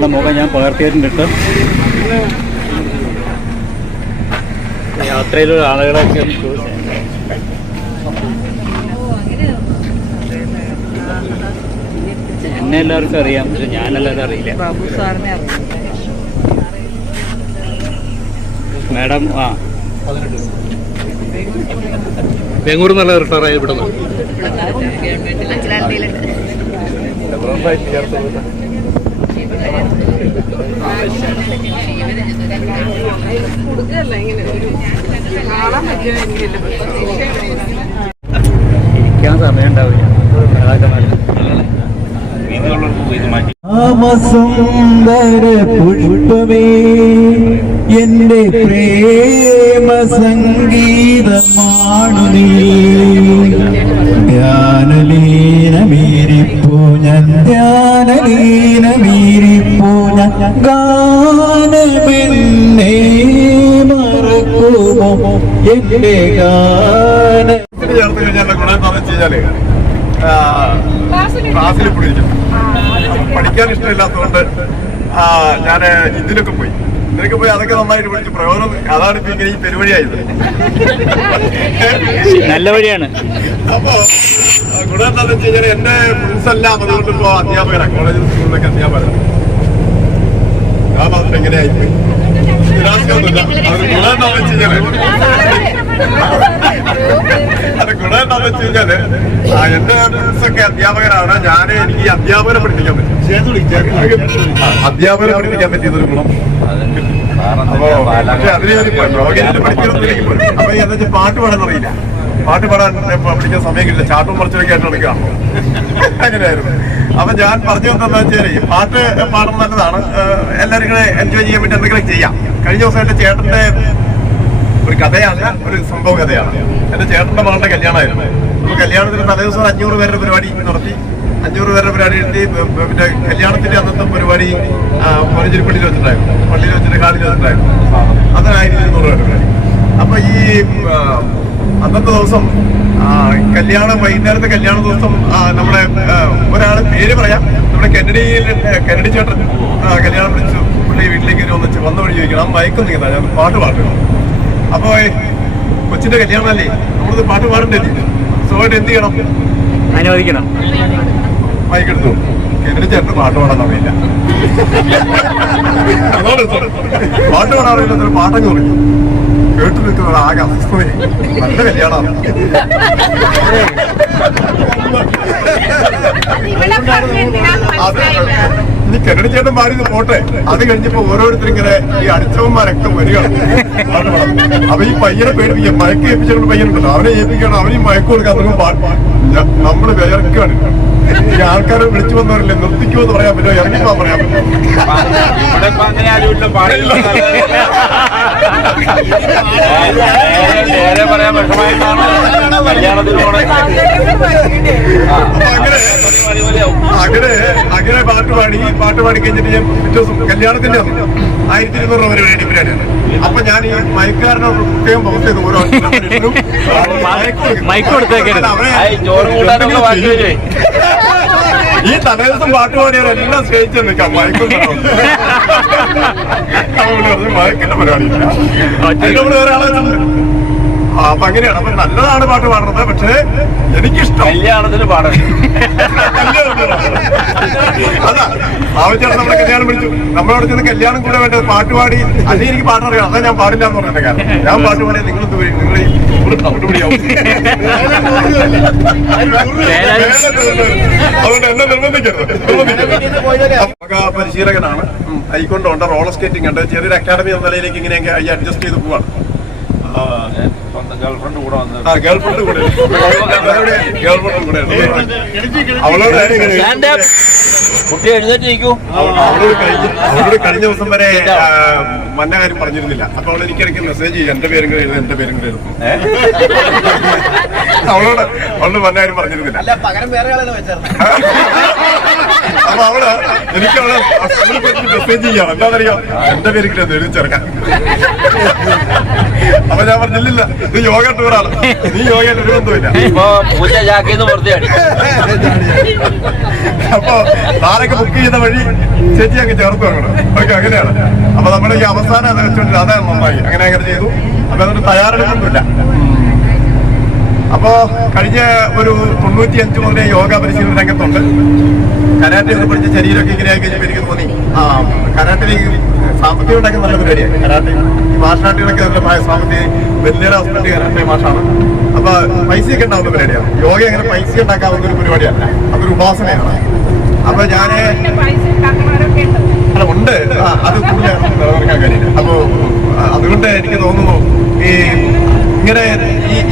നിങ്ങളുടെ മുഖം ഞാൻ പകർത്തിയിട്ടുണ്ട്. യാത്രയിലുള്ള ആളുകളൊക്കെ ഒന്ന് ചോദിച്ചു. എന്നെ എല്ലാവർക്കും അറിയാം, പക്ഷെ ഞാനല്ലാതെ അറിയില്ല. മാഡം ബാംഗ്ലൂർ നല്ല റിട്ടയറായി ഇവിടെ ഇരിക്കാൻ സമയം ഉണ്ടാവില്ല. സുന്ദര പുഷ്പമേ എന്റെ പ്രേമ സംഗീതമാണു നീ. ധ്യാനലീനമീരിപ്പൂ ഞാൻ, ധ്യാനലീനമീരിപ്പൂ ഞാൻ. ഗാനമെന്നെ മറക്കുമോ എന്റെ ഗാന ക്ലാസ്സിൽ പിടിക്കും. പഠിക്കാൻ ഇഷ്ടമില്ലാത്തതുകൊണ്ട് ഞാൻ ഇതിലൊക്കെ പോയി അതൊക്കെ നന്നായിട്ട് പഠിച്ച് പ്രയോജനം. അതാണ് ഇപ്പൊ ഇങ്ങനെ ഈ പെരുവഴിയായത്. നല്ല വഴിയാണ്. അപ്പോ ഗുണം എന്താണെന്ന് വെച്ച് കഴിഞ്ഞാൽ എന്റെ ഫ്രണ്ട്സ് എല്ലാം അതുകൊണ്ട് ഇപ്പോ അധ്യാപകരാണ്, കോളേജിൽ സ്കൂളിലൊക്കെ അധ്യാപകരാണ്. ഞാൻ പറഞ്ഞിട്ട് എങ്ങനെയായിപ്പോയി നിരാശയൊന്നുമില്ല. അത് ഗുണം എന്താണെന്ന് വെച്ച് കഴിഞ്ഞാല് എന്റെ ഫ്രണ്ട്സൊക്കെ അധ്യാപകരാണ്. എനിക്ക് ഈ അധ്യാപകരെ പഠിപ്പിക്കാൻ പറ്റും. അധ്യാപകരെ പഠിപ്പിക്കാൻ പറ്റിയതൊരു ഗുണം. അപ്പൊ പക്ഷെ അതിന് യോഗേനെ പഠിക്കണമെന്നില്ലെങ്കിൽ പോലും അപ്പൊ എന്താ വെച്ചാൽ പാട്ട് പാടാൻ അറിയില്ല. പാട്ട് പാടാൻ പഠിക്കാൻ സമയം കിട്ടില്ല. ചാട്ടും മറിച്ചൊക്കെ ആയിട്ട് നടക്കുകയാണ്. അങ്ങനെയായിരുന്നു. അപ്പൊ ഞാൻ പറഞ്ഞു എന്താ വെച്ചാൽ പാട്ട് പാടുന്നത് നല്ലതാണ്. എല്ലാവരും കൂടെ എൻജോയ് ചെയ്യാൻ വേണ്ടി എന്തെങ്കിലും ചെയ്യാം. കഴിഞ്ഞ ദിവസം എന്റെ ചേട്ടന്റെ ഒരു കഥയാണ്, ഒരു സംഭവ കഥയാണ്. എന്റെ ചേട്ടന്റെ മകളുടെ കല്യാണമായിരുന്നു. അപ്പൊ കല്യാണത്തിന് തലേദിവസം 500 പേരുടെ പരിപാടി നടത്തി. 500 പേരുടെ പരിപാടി നടത്തി. പിന്നെ കല്യാണത്തിന്റെ അന്നത്തെ പരിപാടി പള്ളിയിൽ വെച്ചിട്ടായിരുന്നു. പള്ളിയിൽ വെച്ചിട്ട് കാലിൽ വെച്ചിട്ടായിരുന്നു. അത് 1200 പേരുടെ പരിപാടി. അപ്പൊ ഈ അന്നത്തെ ദിവസം കല്യാണം, വൈകുന്നേരത്തെ കല്യാണ ദിവസം നമ്മുടെ ഒരാളെ പേര് പറയാം, നമ്മുടെ കെന്നഡി ചേട്ടൻ കല്യാണം വിളിച്ചു. പുള്ളി വീട്ടിലേക്ക് വന്ന വഴി ചോദിക്കണം, മയക്കം നീങ്ങുന്ന ഞാൻ പാട്ട് പാടണം. അപ്പൊ കൊച്ചിന്റെ കല്യാണമല്ലേ, നമ്മളിത് പാട്ട് പാടണ്ടേ? സ്വയമായിട്ട് എന്ത് ചെയ്യണം? അനുവദിക്കണം. മയക്കെടുത്തു. കെന്നഡി ചേട്ടന് പാട്ട് പാടാൻ അറിയില്ല. പാട്ട് പാടാൻ അറിയില്ല. പാട്ടങ്ങ് തുടങ്ങി. കേട്ടു നിൽക്കുന്നത് ആകെ അസ്വസ്ഥമായി. നല്ല കല്യാണമാണ്. ഇനി കെന്നഡി ചേട്ടൻ പാടിയത് പോട്ടെ, അത് കഴിഞ്ഞപ്പോ ഓരോരുത്തരും ഇങ്ങനെ ഈ അടിച്ചവന്മാരൊക്കെ വരികയാണ്. അപ്പൊ ഈ പയ്യനെ പേടിപ്പിക്കുക, മയക്ക് ഏൽപ്പിച്ചുകൊണ്ട് പയ്യനുണ്ടല്ലോ, അവനെ ഏൽപ്പിക്കണം. അവന് ഈ മയക്ക് കൊടുക്കാൻ തുടങ്ങും. നമ്മള് വിയർക്കാണ്. ഈ ആൾക്കാരെ വിളിച്ചു വന്നവരല്ലേ, നിർത്തിക്കുമെന്ന് പറയാൻ പറ്റുമോ? ഇറങ്ങിപ്പോ പറയാൻ പറ്റുമോ? അങ്ങനെ പാട്ട് പാടി കഴിഞ്ഞിട്ട് ഞാൻ പിറ്റേ ദിവസം കല്യാണത്തിന്റെ അന്ന് 1200 രൂപ വരെ പരിപാടിയാണ്. അപ്പൊ ഞാൻ ഈ മയക്കാരനോട് പ്രത്യേകം പൗസ് ചെയ്ത് ഓരോ ഈ തലേദിവസം പാട്ട് പാടിയവരെല്ലാം സ്നേഹിച്ചു നിൽക്കാം. മയക്കിന്റെ പരിപാടിയില്ല. അതിനോട് വേറെ ആളെ അപ്പൊ അങ്ങനെയാണ്. അപ്പൊ നല്ലതാണ് പാട്ട് പാടുന്നത്. പക്ഷേ എനിക്കിഷ്ടം കല്യാണത്തിന് പാടാൻ. അതാ ആവശ്യമാണ്. നമ്മളെ കല്യാണം വിളിച്ചു, നമ്മളവിടെ ചെന്ന് കല്യാണം കൂടെ വേണ്ടത് പാട്ട് പാടി. അല്ലെങ്കിൽ എനിക്ക് പാട്ടറിയാം, അതാ ഞാൻ പാടില്ല എന്ന് പറഞ്ഞിട്ട്. കാരണം ഞാൻ പാട്ട് പാടിയാൽ നിങ്ങൾ വിട്ടുപിടിയാവും. അതുകൊണ്ട് എന്നെ നിർബന്ധിക്കരുത്. പരിശീലകനാണ്. ആയിക്കൊണ്ടുണ്ട്. റോളർ സ്കേറ്റിംഗ് ഉണ്ട്. ചെറിയൊരു അക്കാഡമി എന്ന നിലയിലേക്ക് ഇങ്ങനെയൊക്കെ അഡ്ജസ്റ്റ് ചെയ്ത് പോവാണ്. ഗേൾഫ്രണ്ട് കൂടെ അവളോട് കഴിഞ്ഞ ദിവസം വരെ മന്ന കാര്യം പറഞ്ഞിരുന്നില്ല. അപ്പൊ അവൾ എനിക്കിടയ്ക്ക് മെസ്സേജ് ചെയ്യും, എന്റെ പേരും കൂടെ എഴുതും, എന്റെ പേരും കൂടെ എഴുതും. അവളോട് മന്ന കാര്യം പറഞ്ഞിരുന്നില്ല. അപ്പൊ അവള് എനിക്ക് അവളെ സ്കൂളിൽ പോയിട്ട് മെസ്സേജ് ചെയ്യാണ്. എന്താണെന്നറിയോ, എന്റെ പേര് കിട്ടിയത് എഴുതിച്ചേർക്കാൻ. അപ്പൊ ഞാൻ പറഞ്ഞില്ല, ഇത് യോഗ ടൂറാണ്, നീ യോഗയിൽ ഒരു ബന്ധമില്ല. അപ്പൊ താരൊക്കെ ബുക്ക് ചെയ്ത വഴി ചേച്ചി അങ്ങ് ചേർത്ത് വെക്കണം. ഓക്കെ, അങ്ങനെയാണ്. അപ്പൊ നമ്മൾ ഈ അവസാനം അത് വെച്ചോണ്ട് അതാണ് നന്നായി. അങ്ങനെ ചെയ്തു. അപ്പൊ അതുകൊണ്ട് തയ്യാറെടുപ്പൊന്നുമില്ല. അപ്പോ കഴിഞ്ഞ ഒരു 95 മുതലേ യോഗ പരിശീലന രംഗത്തുണ്ട്. കരാട്ടെ ഒക്കെ പഠിച്ച ശരീരമൊക്കെ ഇങ്ങനെ ആയി കഴിഞ്ഞപ്പോൾ എനിക്ക് തോന്നി കരാട്ടിലേക്ക് സാമ്പത്തികം ഉണ്ടാക്കുന്ന നല്ല പരിപാടിയാണ് കരാട്ടെ. ഈ മാർഷാട്ടുകളൊക്കെ നല്ല സാമ്പത്തിക വലിയ ഹസ്ബൻഡ് കരാട്ടെ മാഷാണ്. അപ്പൊ പൈസയൊക്കെ ഉണ്ടാവുന്ന പരിപാടിയാണ്. യോഗ അങ്ങനെ പൈസ ഉണ്ടാക്കാവുന്ന ഒരു പരിപാടിയല്ല, അതൊരു ഉപാസനയാണ്. അപ്പൊ ഞാന് അല്ല ഉണ്ട്, അത് കൂടുതൽ നിലനിർത്താൻ കഴിയില്ല. അപ്പൊ അതുകൊണ്ട് എനിക്ക് തോന്നുന്നു ഈ ഇങ്ങനെ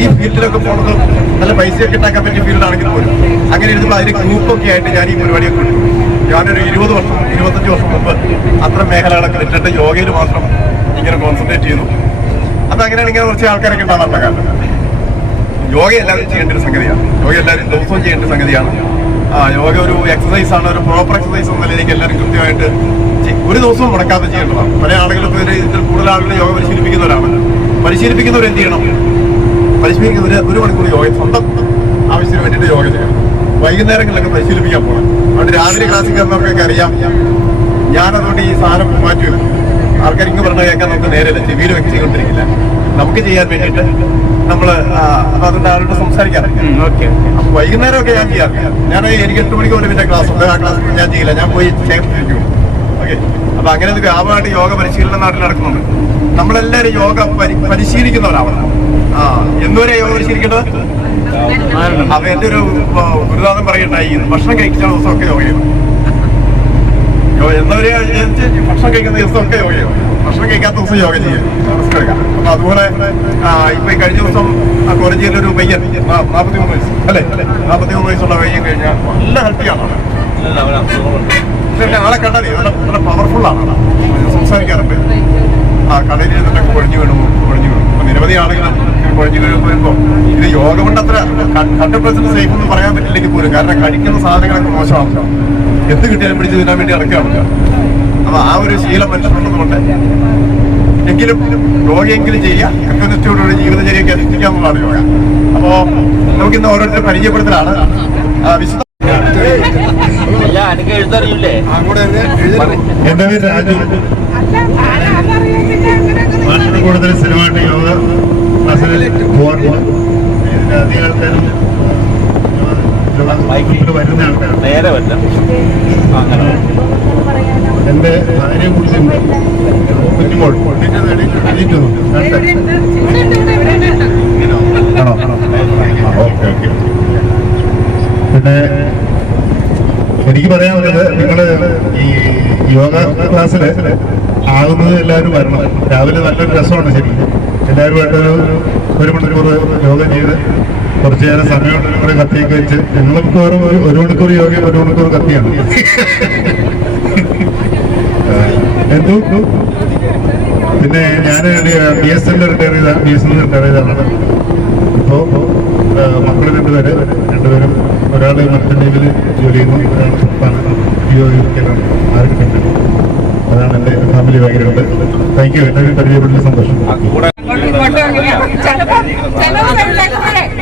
ഈ ഫീൽഡിലൊക്കെ പോകുന്നത് നല്ല പൈസയൊക്കെ ഉണ്ടാക്കാൻ പറ്റിയ ഫീൽഡാണെങ്കിൽ പോലും അങ്ങനെ ഇരുന്നപ്പോൾ അതിന് ഗ്രൂപ്പൊക്കെ ആയിട്ട് ഞാൻ ഈ പരിപാടിയൊക്കെ കൊടുത്തു. ഞാനൊരു 20 വർഷം 25 വർഷം മുമ്പ് അത്ര മേഖലകളൊക്കെ വിട്ടിട്ട് യോഗയിൽ മാത്രം ഇങ്ങനെ കോൺസെൻട്രേറ്റ് ചെയ്തു. അപ്പൊ അങ്ങനെയാണ് ഇങ്ങനെ കുറച്ച് ആൾക്കാരൊക്കെ ഉണ്ടാകാനുള്ള കാരണം. യോഗ എല്ലാവരും ചെയ്യേണ്ട ഒരു സംഗതിയാണ്. യോഗ എല്ലാവരും ദിവസവും ചെയ്യേണ്ട ഒരു സംഗതിയാണ്. യോഗ ഒരു എക്സസൈസ് ആണ്, ഒരു പ്രോപ്പർ എക്സസൈസ് എന്ന നിലയിലേക്ക് എല്ലാവരും കൃത്യമായിട്ട് ഒരു ദിവസവും മുടക്കാതെ ചെയ്യേണ്ടതാണ്. പല ആളുകളും ഇതിൽ കൂടുതൽ ആളുകൾ യോഗ പരിശീലിപ്പിക്കുന്നവരാണ്. പരിശീലിപ്പിക്കുന്നവർ എന്ത് ചെയ്യണം? പരിശീലിക്കുന്നവർ 1 മണിക്കൂർ യോഗ സ്വന്തം ആവശ്യത്തിന് വേണ്ടിയിട്ട് യോഗ ചെയ്യണം. വൈകുന്നേരങ്ങളിലൊക്കെ പരിശീലിപ്പിക്കാൻ പോകണം. അതുകൊണ്ട് രാവിലെ ക്ലാസ്സിൽ കയറുന്നവർക്കൊക്കെ അറിയാം. ഞാനതുകൊണ്ട് ഈ സാധനം മാറ്റി വെക്കും. ആൾക്കാർ ഇങ്ങ് പറഞ്ഞ കേൾക്കാൻ നമുക്ക് നേരെയല്ല, ചെവിയിൽ വെച്ച് ചെയ്തുകൊണ്ടിരിക്കില്ല. നമുക്ക് ചെയ്യാൻ വേണ്ടിയിട്ട് നമ്മൾ അതുകൊണ്ട് ആരോട് സംസാരിക്കാറില്ല. അപ്പൊ വൈകുന്നേരമൊക്കെ ഞാൻ ചെയ്യാറില്ല. എനിക്ക് 8 മണിക്ക് ഒരു ക്ലാസ് ഉണ്ട്. ആ ക്ലാസ് ഞാൻ ചെയ്യില്ല, ഞാൻ പോയി ചേർത്തിരിക്കും. ഓക്കെ, അപ്പൊ അങ്ങനെ ഒരു വ്യാപകമായിട്ട് യോഗ പരിശീലനം നാട്ടിൽ നടക്കുന്നുണ്ട്. നമ്മളെല്ലാവരും യോഗ പരിശീലിക്കുന്നവരാവണം. എന്നുവരെ യോഗ പരിശീലിക്കേണ്ടത്? അപ്പൊ എന്റെ ഒരു ഗുരുനാഥൻ പറയണ്ടായി, ഭക്ഷണം കഴിക്കുന്ന ദിവസമൊക്കെ യോഗ ചെയ്യണം. എന്നവരെ ഭക്ഷണം കഴിക്കുന്ന ദിവസമൊക്കെ യോഗ ചെയ്യണം. ഭക്ഷണം കഴിക്കാത്ത ദിവസം യോഗ ചെയ്യും, റിസ്ക് എടുക്കാം. അപ്പൊ അതുപോലെ ഇപ്പൊ കഴിഞ്ഞ ദിവസം കോളേജിലൊരു പയ്യൻ 43 വയസ്സ് അല്ലേ, 43 വയസ്സുള്ള പയ്യൻ കഴിഞ്ഞാൽ നല്ല ഹെൽത്തിയാണ്. ആളെ കണ്ടാൽ നല്ല പവർഫുള്ളാണ്, സംസാരിക്കാറുണ്ട്. കടയിൽ ഇരുന്നിട്ടൊക്കെ കുഴഞ്ഞു വീണു. അപ്പൊ നിരവധി ആളുകൾ കുഴഞ്ഞു വരുമ്പോൾ ഇത് യോഗ കൊണ്ട് അത്ര 100% സേഫ് എന്ന് പറയാൻ പറ്റില്ലെങ്കിൽ പോലും, കാരണം കഴിക്കുന്ന സാധനങ്ങളൊക്കെ മോശമാണ്. എന്ത് കിട്ടിയാലും പിടിച്ച് തിന്നാൻ വേണ്ടി ഇറക്കുകയാണ്. അപ്പൊ ആ ഒരു ശീലം മനുഷ്യനുള്ളതുകൊണ്ട് എങ്കിലും യോഗയെങ്കിലും ചെയ്യുക, കൃത്യനിഷ്ഠയോടുകൂടി ജീവിതചര്യയൊക്കെ എത്തിക്കാന്നുള്ളതാണ് യോഗ. അപ്പോ നമുക്കിന്ന് ഓരോരുത്തരും പരിചയപ്പെടുത്തലാണ്. വിശുദ്ധ എന്റെ പേര് രാജു. മാഷിന് കൂടുതൽ സ്ഥിരമായിട്ട് യോഗ ക്ലാസ്സിൽ പോകാറുണ്ട്. അധികം ആൾക്കാരും വരുന്ന ആൾക്കാരാണ്. എന്റെ ഭാര്യയെ കുറിച്ചുണ്ട് കുഞ്ഞുമോൾ. ഓക്കെ. പിന്നെ എനിക്ക് പറയാനുള്ളത്, നിങ്ങള് ഈ യോഗ ക്ലാസ്സില് ആകുന്നത് എല്ലാവരും വരണം. രാവിലെ നല്ലൊരു രസമാണ് ശരി. എല്ലാവരുമായിട്ടൊരു 1 മണിക്കൂർ യോഗ ചെയ്ത് കുറച്ചു നേരം സമയമുണ്ടെങ്കിൽ കൂടെ കത്തിയൊക്കെ വെച്ച്, ഞങ്ങൾക്ക് 1 മണിക്കൂർ യോഗ 1 മണിക്കൂർ കത്തിയാണ്. എന്തോ പിന്നെ ഞാൻ BSNL റിട്ടയർ ചെയ്താണ്. ഇപ്പോൾ മക്കൾ രണ്ടുപേരും ഒരാൾ മറ്റൊരു ടീമിൽ ജോലി ചെയ്യുന്നു, ഒരാൾ പുറത്താണ്. ആർക്കുണ്ട്. അതാണ് എൻ്റെ ഫാമിലി ബാക്ക്ഗ്രൗണ്ട്. Thank you. എന്നെ പരിചയപ്പെട്ട സന്തോഷം.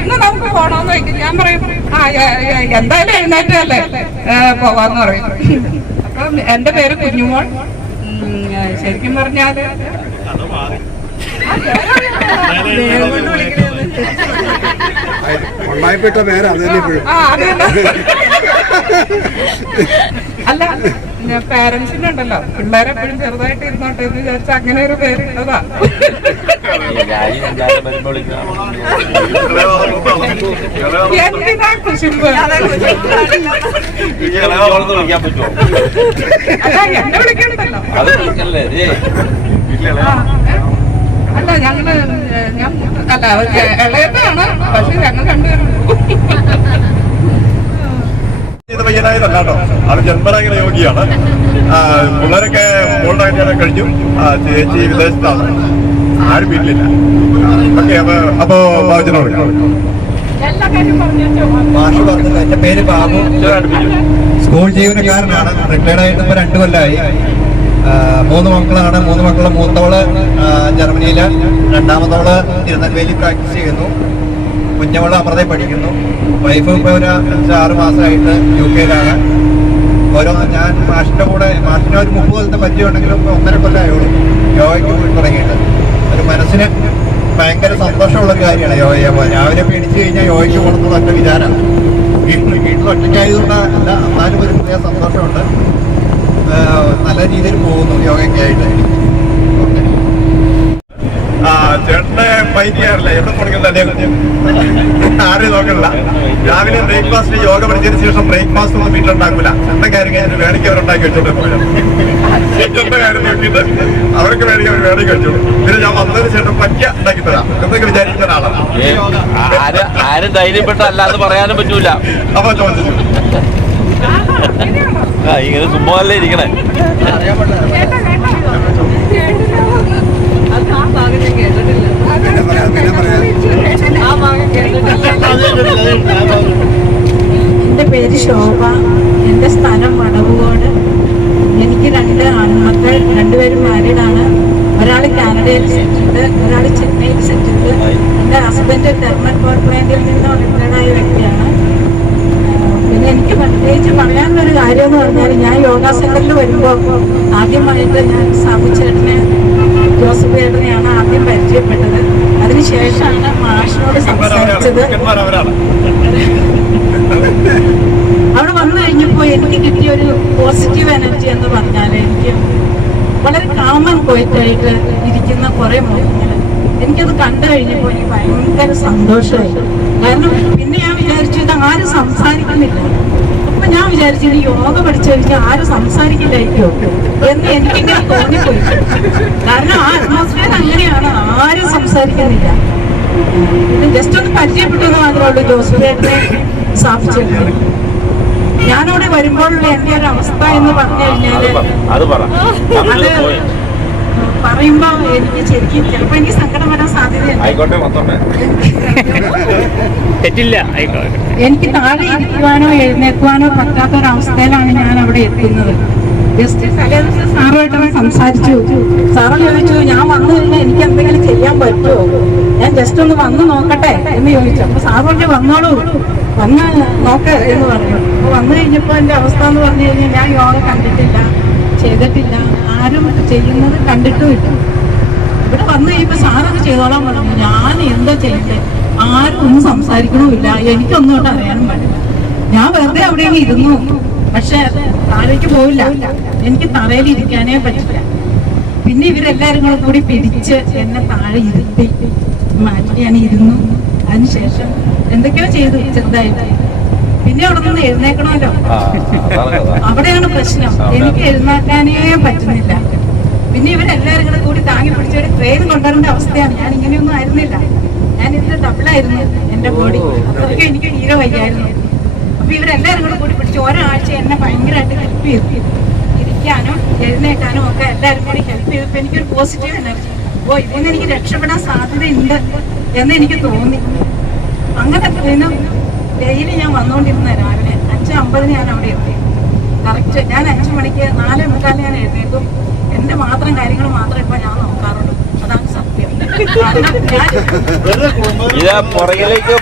ഇന്ന് നമുക്ക് പോണോന്ന് ചോദിക്കും. ഞാൻ പറയും എന്തായാലും എഴുന്നേറ്റല്ലേ പോവാന്ന് പറയും. അപ്പം എന്റെ പേര് കുഞ്ഞുമോൾ. ശരിക്കും പറഞ്ഞാല് ഉണ്ടായിപ്പെട്ട പേര് അത് തന്നെ. അല്ല, പാരന്റ്സിനുണ്ടല്ലോ, പിള്ളേരെപ്പോഴും ചെറുതായിട്ട് ഇരുന്നോട്ടെ എന്ന് വിചാരിച്ച അങ്ങനെ ഒരു പേരുള്ളതാ. എന്തിനാ കുശുമ്പ്? അല്ല, എന്നെ വിളിക്കണ്ടല്ലോ. അല്ല, ഞാൻ ഇളയതാണ്, പക്ഷെ ഞങ്ങൾ രണ്ടുപേരും പയ്യനായതല്ല കേട്ടോ, അത് ജന്മനാഗിര യോഗിയാണ്. പിള്ളേരൊക്കെ മോളുടെ കഴിഞ്ഞു. ചേച്ചി വിദേശത്താണ്, ആരും വീട്ടിലില്ല. ഓക്കെ, അപ്പോ ബാബുജനോട് മാഷ് പറഞ്ഞത്. എന്റെ പേര് ബാബു സ്കൂൾ ജീവനക്കാരനാണ്. റിട്ടയർഡ് ആയിട്ട് ഇപ്പോൾ 2 കൊല്ലമായി. 3 മക്കളാണ്. 3 മക്കളെ മൂത്തവള് ജർമ്മനിയിൽ, രണ്ടാമത്തവള് തിരുനെൽവേലി പ്രാക്ടീസ് ചെയ്യുന്നു, കുഞ്ഞവള് അമൃതയിൽ പഠിക്കുന്നു. വൈഫ് ഇപ്പോൾ ഒരു 5-6 മാസമായിട്ട് UK ഓരോ ഞാൻ മാഷിൻ്റെ കൂടെ മാഷിന് ഒരു 30 കൊല്ലത്തെ പരിചയം ഉണ്ടെങ്കിലും 1.5 കൊല്ലമായുള്ളൂ യോഗയ്ക്ക് പോയി തുടങ്ങിയിട്ട്. ഒരു മനസ്സിന് ഭയങ്കര സന്തോഷമുള്ളൊരു കാര്യമാണ് യോഗയെ പോലെ. രാവിലെ പേടിച്ചു കഴിഞ്ഞാൽ യോഗയ്ക്ക് പോകുന്നത് ഒറ്റ വിചാരമാണ്. വീട്ടിൽ ഒറ്റയ്ക്കായതുകൊണ്ട് അല്ല, എന്നാലും ഒരു പ്രത്യേക സന്തോഷമുണ്ട്. നല്ല രീതിയിൽ പോകുന്നു യോഗയ്ക്ക് ആയിട്ട്. ചേട്ടനെ ഫൈറ്റ് ചെയ്യാറില്ല, എവിടെ പോണെങ്കിലും ആരെയും നോക്കണില്ല. രാവിലെ ബ്രേക്ക്ഫാസ്റ്റ് യോഗ പഠിച്ചതിന് ശേഷം ബ്രേക്ക്ഫാസ്റ്റ് ഒന്നും വീട്ടിലുണ്ടാക്കൂല. എന്താ കാര്യം കഴിഞ്ഞിട്ട് വേണമെങ്കിൽ അവരുണ്ടാക്കി വെച്ചോട്ടെ പോയാൽ എന്റെ കാര്യം നോക്കിയിട്ട് അവർക്ക് വേണമെങ്കിൽ അവർ വേണമെങ്കിൽ വെച്ചോളൂ. പിന്നെ ഞാൻ വന്നതിന് ശേഷം പറ്റിയ ഉണ്ടാക്കി തരാം എന്നൊക്കെ വിചാരിക്കുന്ന ഒരാളാണ്. ആരും ധൈര്യപ്പെട്ട അല്ലാതെ പറയാനും പറ്റൂല. അപ്പൊ ചോദിച്ചു ഇങ്ങനെ ചുമ്മാല്ലേ ഇരിക്കണേ. എൻ്റെ പേര് ശോഭ. എൻ്റെ സ്ഥലം വടവുകോട്. എനിക്ക് 2 ആൺമക്കൾ, 2 പേരും മാരീഡാണ്. ഒരാൾ കാനഡയിൽ സെറ്റിൽഡ്, ഒരാൾ ചെന്നൈയിൽ സെറ്റിൽഡ്. എൻ്റെ ഹസ്ബൻഡ് തെർമൽ പവർ പ്ലാന്റിൽ നിന്ന് റിട്ടയർഡായ വ്യക്തിയാണ്. പിന്നെ എനിക്ക് പ്രത്യേകിച്ച് പറയാനുള്ളൊരു കാര്യം എന്ന് പറഞ്ഞാൽ, ഞാൻ യോഗാ സെന്ററിൽ വരുമ്പോൾ ആദ്യമായിട്ട് ഞാൻ സാബുചേട്ടനെ, ജോസഫ് ചേട്ടനെയാണ് ആദ്യം പരിചയപ്പെട്ടത്. അതിനുശേഷമാണ് മാഷിനോട് സംസാരിച്ചത്. അവിടെ വന്നു കഴിഞ്ഞപ്പോൾ എനിക്ക് കിട്ടിയ ഒരു പോസിറ്റീവ് എനർജി എന്ന് പറഞ്ഞാൽ, എനിക്ക് വളരെ കാമൻ പോയിട്ടായിട്ട് ഇരിക്കുന്ന കുറേ മുഖങ്ങൾ എനിക്കത് കണ്ടു കഴിഞ്ഞപ്പോൾ എനിക്ക് ഭയങ്കര സന്തോഷമായി. കാരണം പിന്നെ ഞാൻ വിചാരിച്ചു ഇത് ആരും സംസാരിക്കുന്നില്ല. അപ്പൊ ഞാൻ വിചാരിച്ചു ഇത് യോഗ പഠിച്ചു കഴിഞ്ഞാൽ ആരും സംസാരിക്കില്ലായിരിക്കോ എന്ന് എനിക്കിങ്ങനെ തോന്നിപ്പോയി. കാരണം ആ അറ്റ്മോസ്ഫിയർ അങ്ങനെയാണ്, ആരും സംസാരിക്കുന്നില്ല. ഇത് ജസ്റ്റ് ഒന്ന് പരിചയപ്പെട്ടത് മാത്രമേ ഉള്ളൂ ജോസഫേട്ടനെ സ്ഥാപിച്ചിട്ടുണ്ട്. ഞാനവിടെ വരുമ്പോഴുള്ള എൻ്റെ ഒരു അവസ്ഥ എന്ന് പറഞ്ഞു കഴിഞ്ഞാല്, അത് പറയുമ്പോ എനിക്ക് ശരിക്കും ചിലപ്പോ എനിക്ക് സങ്കടം വരാൻ സാധ്യതയുണ്ട്. എനിക്ക് താഴെ ഇരിക്കുവാനോ എഴുന്നേൽക്കുവാനോ പറ്റാത്ത ഒരവസ്ഥയിലാണ് ഞാൻ അവിടെ എത്തുന്നത്. ജസ്റ്റ് തലേദിവസം സാറുമായിട്ട് സംസാരിച്ചു. സാറ് ചോദിച്ചു ഞാൻ വന്നു കഴിഞ്ഞാൽ എനിക്ക് എന്തെങ്കിലും ചെയ്യാൻ പറ്റുമോ, ഞാൻ ജസ്റ്റ് ഒന്ന് വന്ന് നോക്കട്ടെ എന്ന് ചോദിച്ചു. അപ്പൊ സാറ് പറഞ്ഞു വന്നോളൂ, വന്ന് നോക്ക് എന്ന് പറഞ്ഞു. അപ്പൊ വന്നു കഴിഞ്ഞപ്പോ എന്റെ അവസ്ഥ എന്ന് പറഞ്ഞു കഴിഞ്ഞാൽ, ഞാൻ യോഗ കണ്ടിട്ടില്ല, ചെയ്തിട്ടില്ല, ആരും ചെയ്യുന്നത് കണ്ടിട്ടുമില്ല. ഇവിടെ വന്നു കഴിയുമ്പോൾ സാറൊക്കെ ചെയ്തോളാൻ പറഞ്ഞു. ഞാൻ എന്താ ചെയ്യണ്ടേ, ആരും ഒന്നും സംസാരിക്കണമില്ല, എനിക്കൊന്നും കൊണ്ട് അറിയാനും പറ്റില്ല. ഞാൻ വെറുതെ അവിടെ ഇരുന്നു, പക്ഷെ താഴേക്ക് പോവില്ല, എനിക്ക് തറയിൽ ഇരിക്കാനേ പറ്റില്ല. പിന്നെ ഇവരെല്ലാരും കൂടി പിടിച്ച് എന്നെ താഴെ ഇരുത്തി മാറ്റി ഞാൻ ഇരുന്നു. അതിനുശേഷം എന്തൊക്കെയോ ചെയ്തു ചെറുതായിട്ട്. പിന്നെ അവിടെ നിന്ന് എഴുന്നേക്കണമല്ലോ, അവിടെയാണ് പ്രശ്നം. എനിക്ക് എഴുന്നേക്കാനേ പറ്റുന്നില്ല. പിന്നെ ഇവരെല്ലാരും കൂടി താങ്ങി പിടിച്ചൊരു ട്രെയിൻ കൊണ്ടുവരേണ്ട അവസ്ഥയാണ്. ഞാൻ ഇങ്ങനെയൊന്നും ആയിരുന്നില്ല, ഞാൻ ഇതിന്റെ ഡബിളായിരുന്നു എന്റെ ബോഡി. അത്രയ്ക്ക് എനിക്ക് തീരെ വയ്യായിരുന്നു. അപ്പൊ ഇവരെല്ലാരും കൂടി പിടിച്ച് ഒരാഴ്ച എന്നെ ഭയങ്കരമായിട്ട് ഹെൽപ്പ് ചെയ്തു. ഇരിക്കാനും എഴുന്നേക്കാനും ഒക്കെ എല്ലാവരും കൂടി ഹെൽപ്പ് ചെയ്തപ്പോൾ എനിക്കൊരു പോസിറ്റീവ് എനർജി, ഇതിന് എനിക്ക് രക്ഷപ്പെടാൻ സാധ്യതയുണ്ട് എന്ന് എനിക്ക് തോന്നി. അങ്ങനെ ഡെയിലി ഞാൻ വന്നുകൊണ്ടിരുന്ന രാവിലെ 5:50 ഞാൻ അവിടെ എത്തി. കറക്റ്റ് ഞാൻ 5 മണിക്ക് 4:45 ഞാൻ എഴുന്നേക്കും. എന്റെ മാത്രം കാര്യങ്ങൾ മാത്രം ഇപ്പൊ ഞാൻ നോക്കാറുള്ളൂ. അതാണ് സത്യം. പുറകിലേക്ക്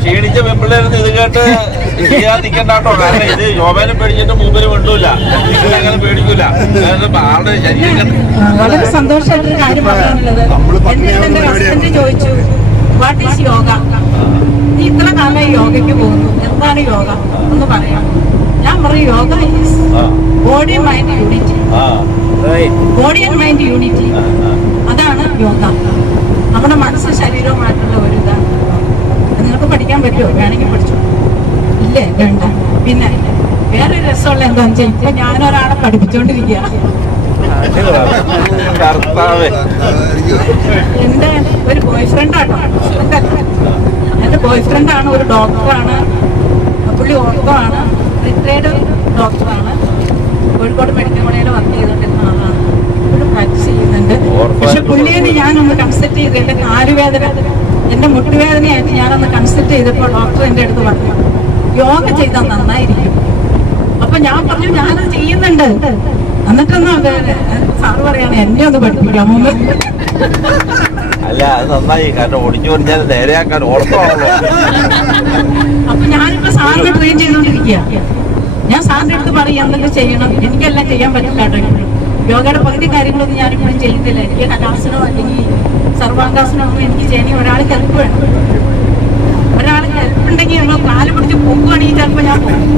ക്ഷീണിച്ച പെമ്പിള്ളേരുന്ന് ഇത് കേട്ട് ചെയ്യാൻ നിൽക്കണ്ടോ. കാരണം ഇത് ശോഭനം പേടിച്ചിട്ട് മൂപ്പര് വിട്ടൂല, അങ്ങനെ പേടിക്കൂല. ആളുടെ ശരീരം വളരെ സന്തോഷമായിട്ടൊരു കാര്യം പറയാനുള്ളത്, എന്റെ ഹസ്ബൻഡ് ചോദിച്ചു വാട്ട് ഈസ് യോഗ, നീ ഇത്ര കാലമായി യോഗയ്ക്ക് പോകുന്നു, എന്താണ് യോഗ എന്ന് പറയാം. ഞാൻ പറയും yoga is body mind unity, body and mind unity, അതാണ് യോഗ. നമ്മുടെ മനസ്സും ശരീരവുമായിട്ടുള്ള ഒരു ഇതാണ്. നിങ്ങൾക്ക് പഠിക്കാൻ പറ്റുമോ? വേണമെങ്കിൽ പഠിച്ചു, ഇല്ലേ വേണ്ട. പിന്നെ വേറെ രസമുള്ള എന്താണെന്ന് വെച്ചാൽ ഇപ്പൊ ഞാനൊരാളെ പഠിപ്പിച്ചോണ്ടിരിക്കുക. എന്റെ ഒരു ബോയ് ഫ്രണ്ടാണ്, എന്റെ ബോയ് ഫ്രണ്ടാണ്, ഒരു ഡോക്ടറാണ്. പുള്ളി ഓർത്തോയാണ്, റിട്ടയർഡ് ഡോക്ടറാണ്. കോഴിക്കോട് മെഡിക്കൽ കോളേജിൽ വർക്ക് ചെയ്തുകൊണ്ടിരുന്ന ആളാണ്. ഇപ്പോഴും പ്രാക്ടീസ് ചെയ്യുന്നുണ്ട്. പക്ഷെ പുള്ളിയെ ഞാനൊന്ന് കൺസൾട്ട് ചെയ്ത് എൻ്റെ കാലുവേദന, എൻ്റെ മുട്ടുവേദനയായിട്ട് ഞാനൊന്ന് കൺസൾട്ട് ചെയ്തപ്പോൾ ഡോക്ടർ എൻ്റെ അടുത്ത് പറഞ്ഞു യോഗ ചെയ്താൽ നന്നായിരിക്കും. അപ്പൊ ഞാൻ പറഞ്ഞു ഞാനത് ചെയ്യുന്നുണ്ട്. എന്നിട്ടൊന്നും സാറ് പറയാണ് എന്നെ ഒന്ന് പഠിപ്പിക്കാമോ. അല്ല അത് നന്നായി, കാരണം ഒടിഞ്ഞു പറഞ്ഞാൽ നേരെയാക്കാൻ ഓർമ്മയാണല്ലോ. അപ്പൊ ഞാനിപ്പോ സാറിന് ട്രെയിൻ ചെയ്തോണ്ടിരിക്കുക. ഞാൻ സാറിന്റെ അടുത്ത് പറയും എന്തൊക്കെ ചെയ്യണം, എനിക്കെല്ലാം ചെയ്യാൻ പറ്റില്ല കേട്ടോ. യോഗയുടെ പകുതി കാര്യങ്ങളൊന്നും ഞാനിപ്പോഴും ചെയ്യുന്നില്ല. എനിക്ക് ഹലാസനോ അല്ലെങ്കിൽ സർവാംഗാസനോ ഒന്നും എനിക്ക് ചെയ്യണമെങ്കിൽ ഒരാൾക്ക് ഹെൽപ്പ് വേണം. ഒരാൾക്ക് ഹെൽപ്പ് ഉണ്ടെങ്കിൽ കാല് പിടിച്ച് പോകുകയാണെങ്കിൽ ചിലപ്പോൾ ഞാൻ പോകും.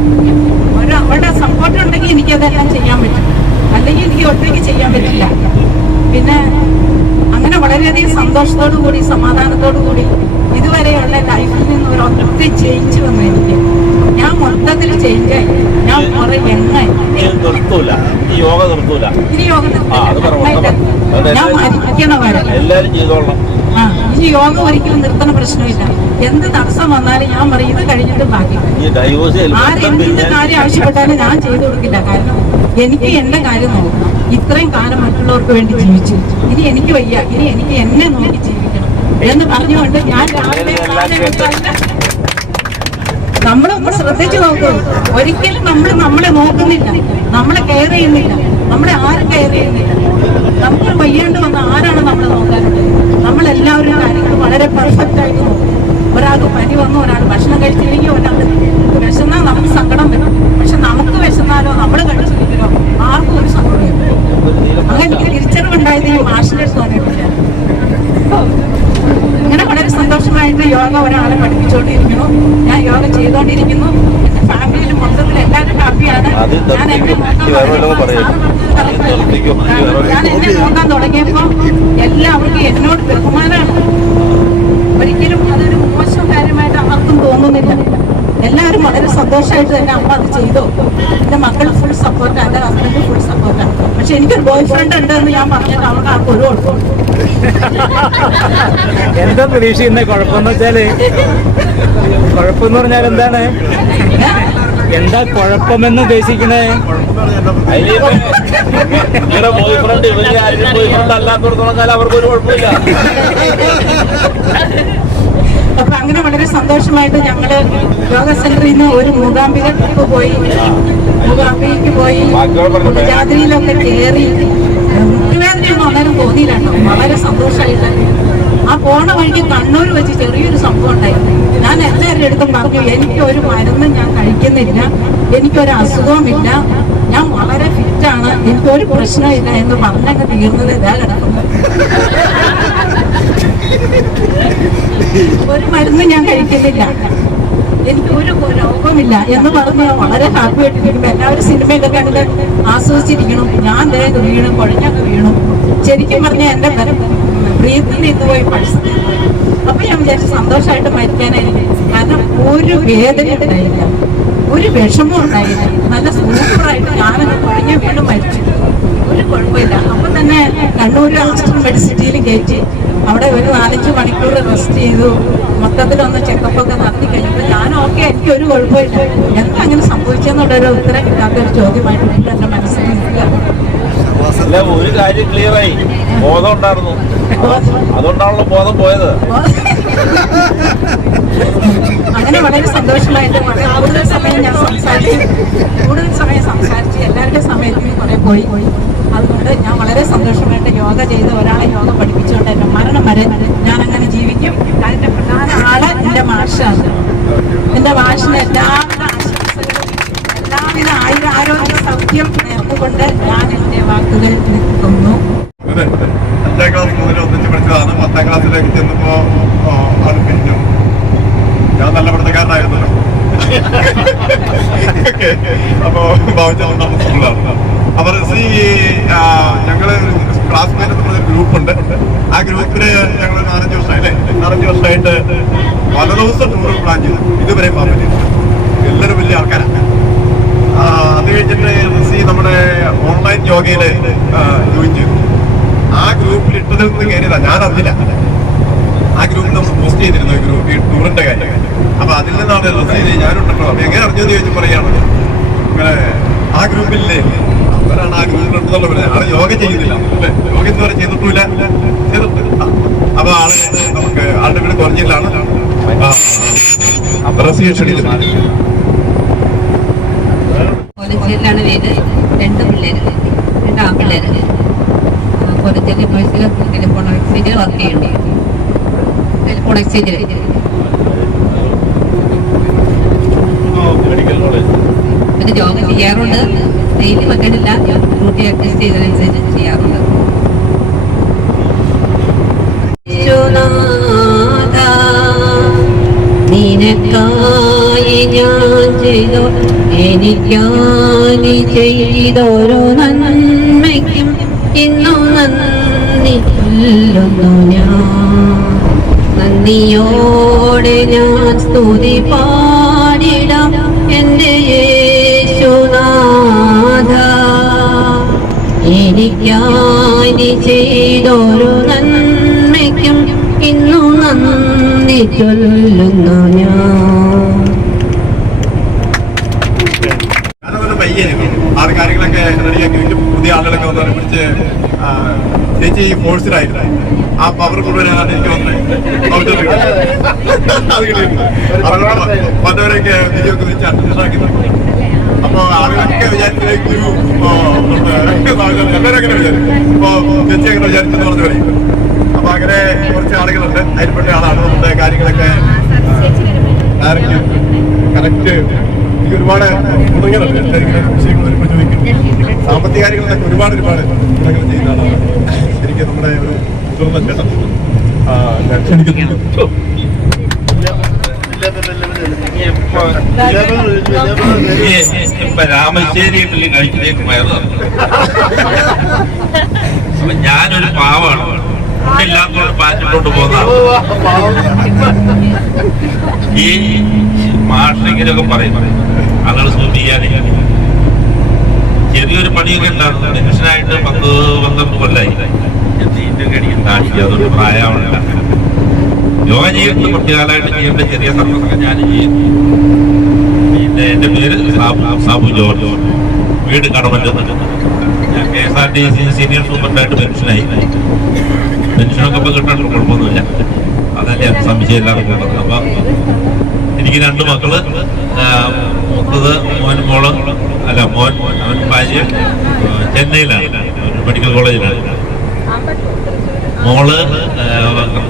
അവരുടെ സപ്പോർട്ട് ഉണ്ടെങ്കിൽ എനിക്കതെല്ലാം ചെയ്യാൻ പറ്റും, അല്ലെങ്കിൽ എനിക്ക് ഒറ്റയ്ക്ക് ചെയ്യാൻ പറ്റില്ല. പിന്നെ അങ്ങനെ വളരെയധികം സന്തോഷത്തോടു കൂടി സമാധാനത്തോടു കൂടി ഇതുവരെയുള്ള ലൈഫിൽ നിന്ന് ഒരു ഒത്തിരി ചേഞ്ച് വന്നു എനിക്ക്. ഞാൻ മൊത്തത്തിൽ ചേഞ്ചായി. ഞാൻ കുറെ എണ്ണായി. നിർത്തൂല ഈ യോഗ, നിർത്തൂല ഇനി യോഗ ഞാൻ മരിക്കണ വരെ എല്ലാരും ചെയ്തോളണം. ഇനി യോഗ ഒരിക്കലും നിർത്തണ പ്രശ്നമില്ല. എന്ത് തടസ്സം വന്നാലും ഞാൻ പറയും ഇത് കഴിഞ്ഞിട്ട് ബാക്കി. ആരെന്ത് കാര്യം ആവശ്യപ്പെട്ടാലും ഞാൻ ചെയ്തു കൊടുക്കില്ല. കാരണം എനിക്ക് എന്റെ കാര്യം നോക്കണം. ഇത്രയും കാലം മറ്റുള്ളവർക്ക് വേണ്ടി ജീവിച്ചു, ഇനി എനിക്ക് വയ്യ, ഇനി എനിക്ക് എന്നെ നോക്കി ജീവിക്കണം എന്ന് പറഞ്ഞുകൊണ്ട് ഞാൻ രാവിലെ നമ്മളൊന്ന് ശ്രദ്ധിച്ചു നോക്കും. ഒരിക്കലും നമ്മളെ നോക്കുന്നില്ല, നമ്മളെ കെയർ ചെയ്യുന്നില്ല, നമ്മളെ ആരും കെയർ ചെയ്യുന്നില്ല. നമുക്ക് വയ്യാണ്ട് വന്ന ആരാണ് നമ്മളെ നോക്കാനുള്ളത്? നമ്മളെല്ലാവരും കാര്യങ്ങൾ വളരെ പെർഫെക്റ്റ് ആയിട്ട് നോക്കും. ഒരാൾക്ക് പനി വന്നു, ഒരാൾ ഭക്ഷണം കഴിച്ചില്ലെങ്കിൽ, ഒരാൾക്ക് വിശന്നാൽ നമുക്ക് സങ്കടം വരും. പക്ഷെ നമുക്ക് വിശന്നാലോ നമ്മൾ കഴിച്ചില്ലെങ്കിലോ ആർക്കും ഒരു സങ്കടം വരും. അങ്ങനെ എനിക്ക് തിരിച്ചറിവുണ്ടായത് ഈ മാഷിന്റെ അടുത്ത് തോന്നിയിട്ടില്ല. അങ്ങനെ വളരെ സന്തോഷമായിട്ട് യോഗ ഒരാളെ പഠിപ്പിച്ചുകൊണ്ടിരിക്കുന്നു. ഞാൻ യോഗ ചെയ്തുകൊണ്ടിരിക്കുന്നു. എന്റെ ഫാമിലിയിൽ മൊത്തത്തിൽ എല്ലാവരും ഹാപ്പിയാണ്. ഞാൻ എന്നെ നോക്കാൻ തുടങ്ങിയപ്പോൾ എല്ലാവർക്കും എന്നോട് ബഹുമാനമാണ്. ഒരിക്കലും അതൊരു മോശം കാര്യമായിട്ട് ആർക്കും തോന്നുന്നില്ല. എല്ലാവരും വളരെ സന്തോഷമായിട്ട് തന്നെ അമ്മ അത് ചെയ്തു. എന്റെ മക്കൾ ഫുൾ സപ്പോർട്ടാണ്, എന്റെ ഹസ്ബൻഡ് ഫുൾ സപ്പോർട്ടാണ്. പക്ഷെ എനിക്കൊരു ബോയ് ഫ്രണ്ട് ഉണ്ട് എന്ന് ഞാൻ പറഞ്ഞിട്ട് അവർക്ക് ആ ഒരു കൊടുക്കും. എന്താ പ്രതീക്ഷിക്കുന്ന കുഴപ്പമെന്ന് വെച്ചാല്, കുഴപ്പമെന്ന് പറഞ്ഞാൽ എന്താണ്, എന്താ കുഴപ്പമെന്ന് ഉദ്ദേശിക്കണേ? നിങ്ങളുടെ ബോയ് ഫ്രണ്ട് ഇവര് ആരും ബോയ് ഫ്രണ്ട് അല്ലാത്തടത്തോളം കാലം അവർക്കൊരു കുഴപ്പമില്ല. അപ്പൊ അങ്ങനെ വളരെ സന്തോഷമായിട്ട് ഞങ്ങള് യോഗ സെന്ററിൽ നിന്ന് ഒരു മൂകാംബികക്ക് പോയി, മൂകാംബികയ്ക്ക് പോയി, ജാതിയിലൊക്കെ കയറി. മുട്ടുവേദനയൊന്നും അന്നേരം തോന്നിയില്ല കേട്ടോ. വളരെ സന്തോഷമായിട്ട് ആ പോണ വഴിക്ക് കണ്ണൂർ വെച്ച് ചെറിയൊരു സംഭവം ഉണ്ടായിരുന്നു. ഞാൻ എല്ലാവരുടെ അടുത്തും പറഞ്ഞു എനിക്കൊരു മരുന്നും ഞാൻ കഴിക്കുന്നില്ല, എനിക്കൊരു അസുഖവുമില്ല, ഞാൻ വളരെ ഫിറ്റാണ്, എനിക്കൊരു പ്രശ്നമില്ല എന്ന് പറഞ്ഞങ്ങ് തീർന്നത് ഇതാ കിടക്കുന്നത്. ഒരു മരുന്നും ഞാൻ കഴിക്കുന്നില്ല, എനിക്ക് ഒരു രോഗമില്ല എന്ന് പറഞ്ഞ് വളരെ ഹാപ്പി ആയിട്ടിരിക്കും. എല്ലാവരും സിനിമയൊക്കെ കണ്ട് ആസ്വദിച്ചിരിക്കണം. ഞാൻ ദേഹത്ത് വീണു, കുഴഞ്ഞൊക്കെ വീണു. ശരിക്കും പറഞ്ഞാൽ എന്റെ ബ്രീത്തിൽ ഇതുപോയി പഠിച്ചു. അപ്പൊ ഞാൻ വിചാരിച്ചു സന്തോഷമായിട്ട് മരിക്കാനായിരിക്കും. കാരണം ഒരു വേദന ഉണ്ടായില്ല, ഒരു വിഷമം ഉണ്ടായില്ല. നല്ല സൂപ്പറായിട്ട് ഞാനൊക്കെ കുഴഞ്ഞ വീണ്ടും മരിച്ചു, ഒരു കുഴപ്പമില്ല. അപ്പൊ തന്നെ കണ്ണൂർ ആസ്റ്റർ മെഡിസിറ്റിയിൽ കയറ്റി അവിടെ ഒരു 4-5 മണിക്കൂർ റെസ്റ്റ് ചെയ്തു. മൊത്തത്തിലൊന്ന് ചെക്കപ്പൊക്കെ നടത്തി കഴിഞ്ഞപ്പോൾ ഞാൻ ഓക്കെ, എനിക്കൊരു കുഴപ്പമില്ല. എന്താ അങ്ങനെ സംഭവിച്ചെന്നുള്ളൊരു ഉത്തരം കിട്ടാത്തൊരു ചോദ്യമായിട്ട് എന്റെ മനസ്സിൽ നിൽക്കുക. അല്ല, ഒരു കാര്യം ക്ലിയറായി, ബോധം ഉണ്ടായിരുന്നു, അതുകൊണ്ടാണല്ലോ ബോധം പോയത്. അങ്ങനെ വളരെ സന്തോഷമായിട്ട് കൂടുതൽ സമയം ഞാൻ സംസാരിച്ച് എല്ലാവരുടെയും സമയത്തിന് കുറെ പോയി. അതുകൊണ്ട് ഞാൻ വളരെ സന്തോഷമായിട്ട് യോഗ ചെയ്ത് ഒരാളെ യോഗ പഠിപ്പിച്ചുകൊണ്ട് എൻ്റെ മരണം വരെ ഞാൻ അങ്ങനെ ജീവിക്കും. അതിൻ്റെ പ്രധാന ആള് എൻ്റെ മാഷാണ്. എൻ്റെ മാഷിന് എല്ലാവിധ ആശംസകളും എല്ലാവിധ ആരോഗ്യ സൗഖ്യം നേർന്നുകൊണ്ട് ഞാൻ എൻ്റെ വാക്കുകൾ നിർത്തുന്നു. 5ാം ക്ലാസ് മുതൽ ഒന്നിച്ച് പഠിച്ചതാണ്. 10ാം ക്ലാസ്സിലേക്ക് ചെന്നപ്പോ അത് പിരിഞ്ഞു. ഞാൻ നല്ല പഠിത്തക്കാരനായിരുന്നല്ലോ. അപ്പൊ ഭാവിച്ചുകൊണ്ടാണ് സ്കൂളാണ്. അപ്പൊ ഞങ്ങള് ക്ലാസ്മേറ്റ് എന്ന് പറഞ്ഞ ഗ്രൂപ്പുണ്ട്. ആ ഗ്രൂപ്പില് ഞങ്ങൾ 4-5 വർഷമായില്ലേ, 4-5 വർഷമായിട്ട് പല ദിവസം ടൂർ പ്ലാൻ ചെയ്തു. ഇതുവരെ പോകാൻ പറ്റിയില്ല. എല്ലാവരും വലിയ ആൾക്കാരാണ്. അത് കഴിഞ്ഞിട്ട് നമ്മുടെ ഓൺലൈൻ യോഗയില് ജോയിൻ ചെയ്തു. ആ ഗ്രൂപ്പിൽ ഇട്ടതിൽ നിന്ന് കയറിയതാ, ഞാൻ അറിഞ്ഞില്ല. ആ ഗ്രൂപ്പിൽ നമ്മൾ പോസ്റ്റ് ചെയ്തിരുന്നു ഈ ടൂറിന്റെ കാര്യം. അപ്പൊ അതിൽ നിന്നാണ് റിസീവ് ചെയ്ത് ഞാനുണ്ടല്ലോ. അപ്പൊ എങ്ങനെ അറിഞ്ഞെന്ന് ചോദിച്ചു പറയാണ്, ഇങ്ങനെ ആ ഗ്രൂപ്പില്ലേ അവരാണ് ആ ഗ്രൂപ്പിലുണ്ടെന്നുള്ള പറഞ്ഞത്. ആള് യോഗ ചെയ്യുന്നില്ല അല്ലേ, യോഗ ഇതുവരെ ചെയ്തിട്ടില്ല, ചെയ്തിട്ടുണ്ട്. അപ്പൊ ആള് നമുക്ക് ആളുടെ വീട് കുറഞ്ഞില്ലാണ് റസിയെ ക്ഷണിക്കുന്നത്. കോളേജിലാണ് വീട്. 2 പിള്ളേര്, 2 ആൺപിള്ളേര്. കോളേജിൽ യൂണിവേഴ്സിറ്റിയിൽ ടെലിഫോൺ എക്സ്ചേഞ്ചിൽ വർക്ക് ചെയ്യുന്നു. ടെലിഫോൺ എക്സ്ചേഞ്ചിൽ പിന്നെ ജോബ് ചെയ്യാറുണ്ട്. ഡെയിലി വെക്കാനില്ല, ഡ്യൂട്ടി അഡ്ജസ്റ്റ് ചെയ്തതനുസരിച്ച് ചെയ്യാറുണ്ട്. നിനക്കായി ഞാൻ ചെയ്തോ, എനിക്കായി ചെയ്തോരോ നന്മയ്ക്കും ഇന്നു നന്ദി ചൊല്ലുന്നു ഞാൻ. നന്ദിയോടെ ഞാൻ സ്തുതി പാടിടാം എൻ്റെ യേശുനാഥ. എനിക്കായി ചെയ്തോരോ നന്മയ്ക്കും ഇന്നു നന്ദി ചൊല്ലുന്നു ഞാൻ. ഞാനതൊരു പയ്യനായിരുന്നു. ആറ് കാര്യങ്ങളൊക്കെ റെഡിയാക്കി വെക്കും. പുതിയ ആളുകളൊക്കെ വന്നവരെ പിടിച്ച് ചേച്ചി ഈ ഫോഴ്സിലായിരുന്നു. ആ പവർ മുഴുവനാണ് എനിക്ക് വന്നത്. അത് കിട്ടിയിട്ടുണ്ട്. വന്നവരൊക്കെ വിജയൊക്കെ വെച്ച് അഡ്മിഷനാക്കി. അപ്പൊ ആളുകളൊക്കെ വിചാരിച്ചത് ഗുരു എല്ലാവരും അങ്ങനെ വിചാരിക്കും. ഇപ്പൊ ചേച്ചി അങ്ങനെ വിചാരിച്ചെന്ന് പറഞ്ഞു പറയും. അപ്പൊ അങ്ങനെ കുറച്ച് ആളുകളുണ്ട്. അതിൽപ്പെട്ട ആളാണ് നമ്മുടെ കാര്യങ്ങളൊക്കെ കറക്റ്റ്. എനിക്ക് ഒരുപാട് ഗുണങ്ങളുണ്ട്. വിഷയങ്ങൾ വരുമ്പോൾ ചോദിക്കും. സാമ്പത്തിക കാര്യങ്ങളൊക്കെ ഒരുപാട് ഗുണങ്ങൾ ചെയ്യുന്ന ആളാണ്. ശരിക്കും നമ്മുടെ ഒരു മുതിർന്ന ചേട്ടൻ ക്ഷണിക്കുന്നു. ഇപ്പൊ രാമശ്ശേരി കഴിച്ചിലേക്ക് പോയത്. അപ്പൊ ഞാനൊരു പാവാണ്. ഇല്ലാത്തോണ്ട് പാറ്റിട്ടോണ്ട് പോകുന്ന ഈ മാഷിനെങ്കിലൊക്കെ പറയും ആളുകൾ ശ്രദ്ധിക്കാനേ. ചെറിയൊരു പണിയൊക്കെ ഉണ്ടായിരുന്നു. മനുഷ്യനായിട്ട് 10-12 കൊല്ലായി. എന്തിന്റെ കാണിക്കുക, അതൊരു പ്രായമാവില്ല. യോഗ ചെയ്യുന്ന കുട്ടികാലമായിട്ട് ചെയ്യേണ്ട ചെറിയ സർവീസൊക്കെ ഞാൻ ചെയ്യും. പിന്നെ എൻ്റെ പേര് സാബു ജോർജ്, വീട് കടമല്ലെന്ന്. ഞാൻ KSRTC സീനിയർ സൂപ്രണ്ടായിട്ട് പെൻഷനായി. പെൻഷനൊക്കെ ഇപ്പൊ കിട്ടാനുള്ള കുഴപ്പമൊന്നുമില്ല. അതല്ലേ സംശയം എല്ലാവർക്കും ഉള്ളത്. അപ്പൊ എനിക്ക് 2 മക്കള്. മൂത്തത് മോള് അല്ല മോൻ, അവൻ ഭാര്യ ചെന്നൈയിലാണ്, മെഡിക്കൽ കോളേജിലാണ്. മോള്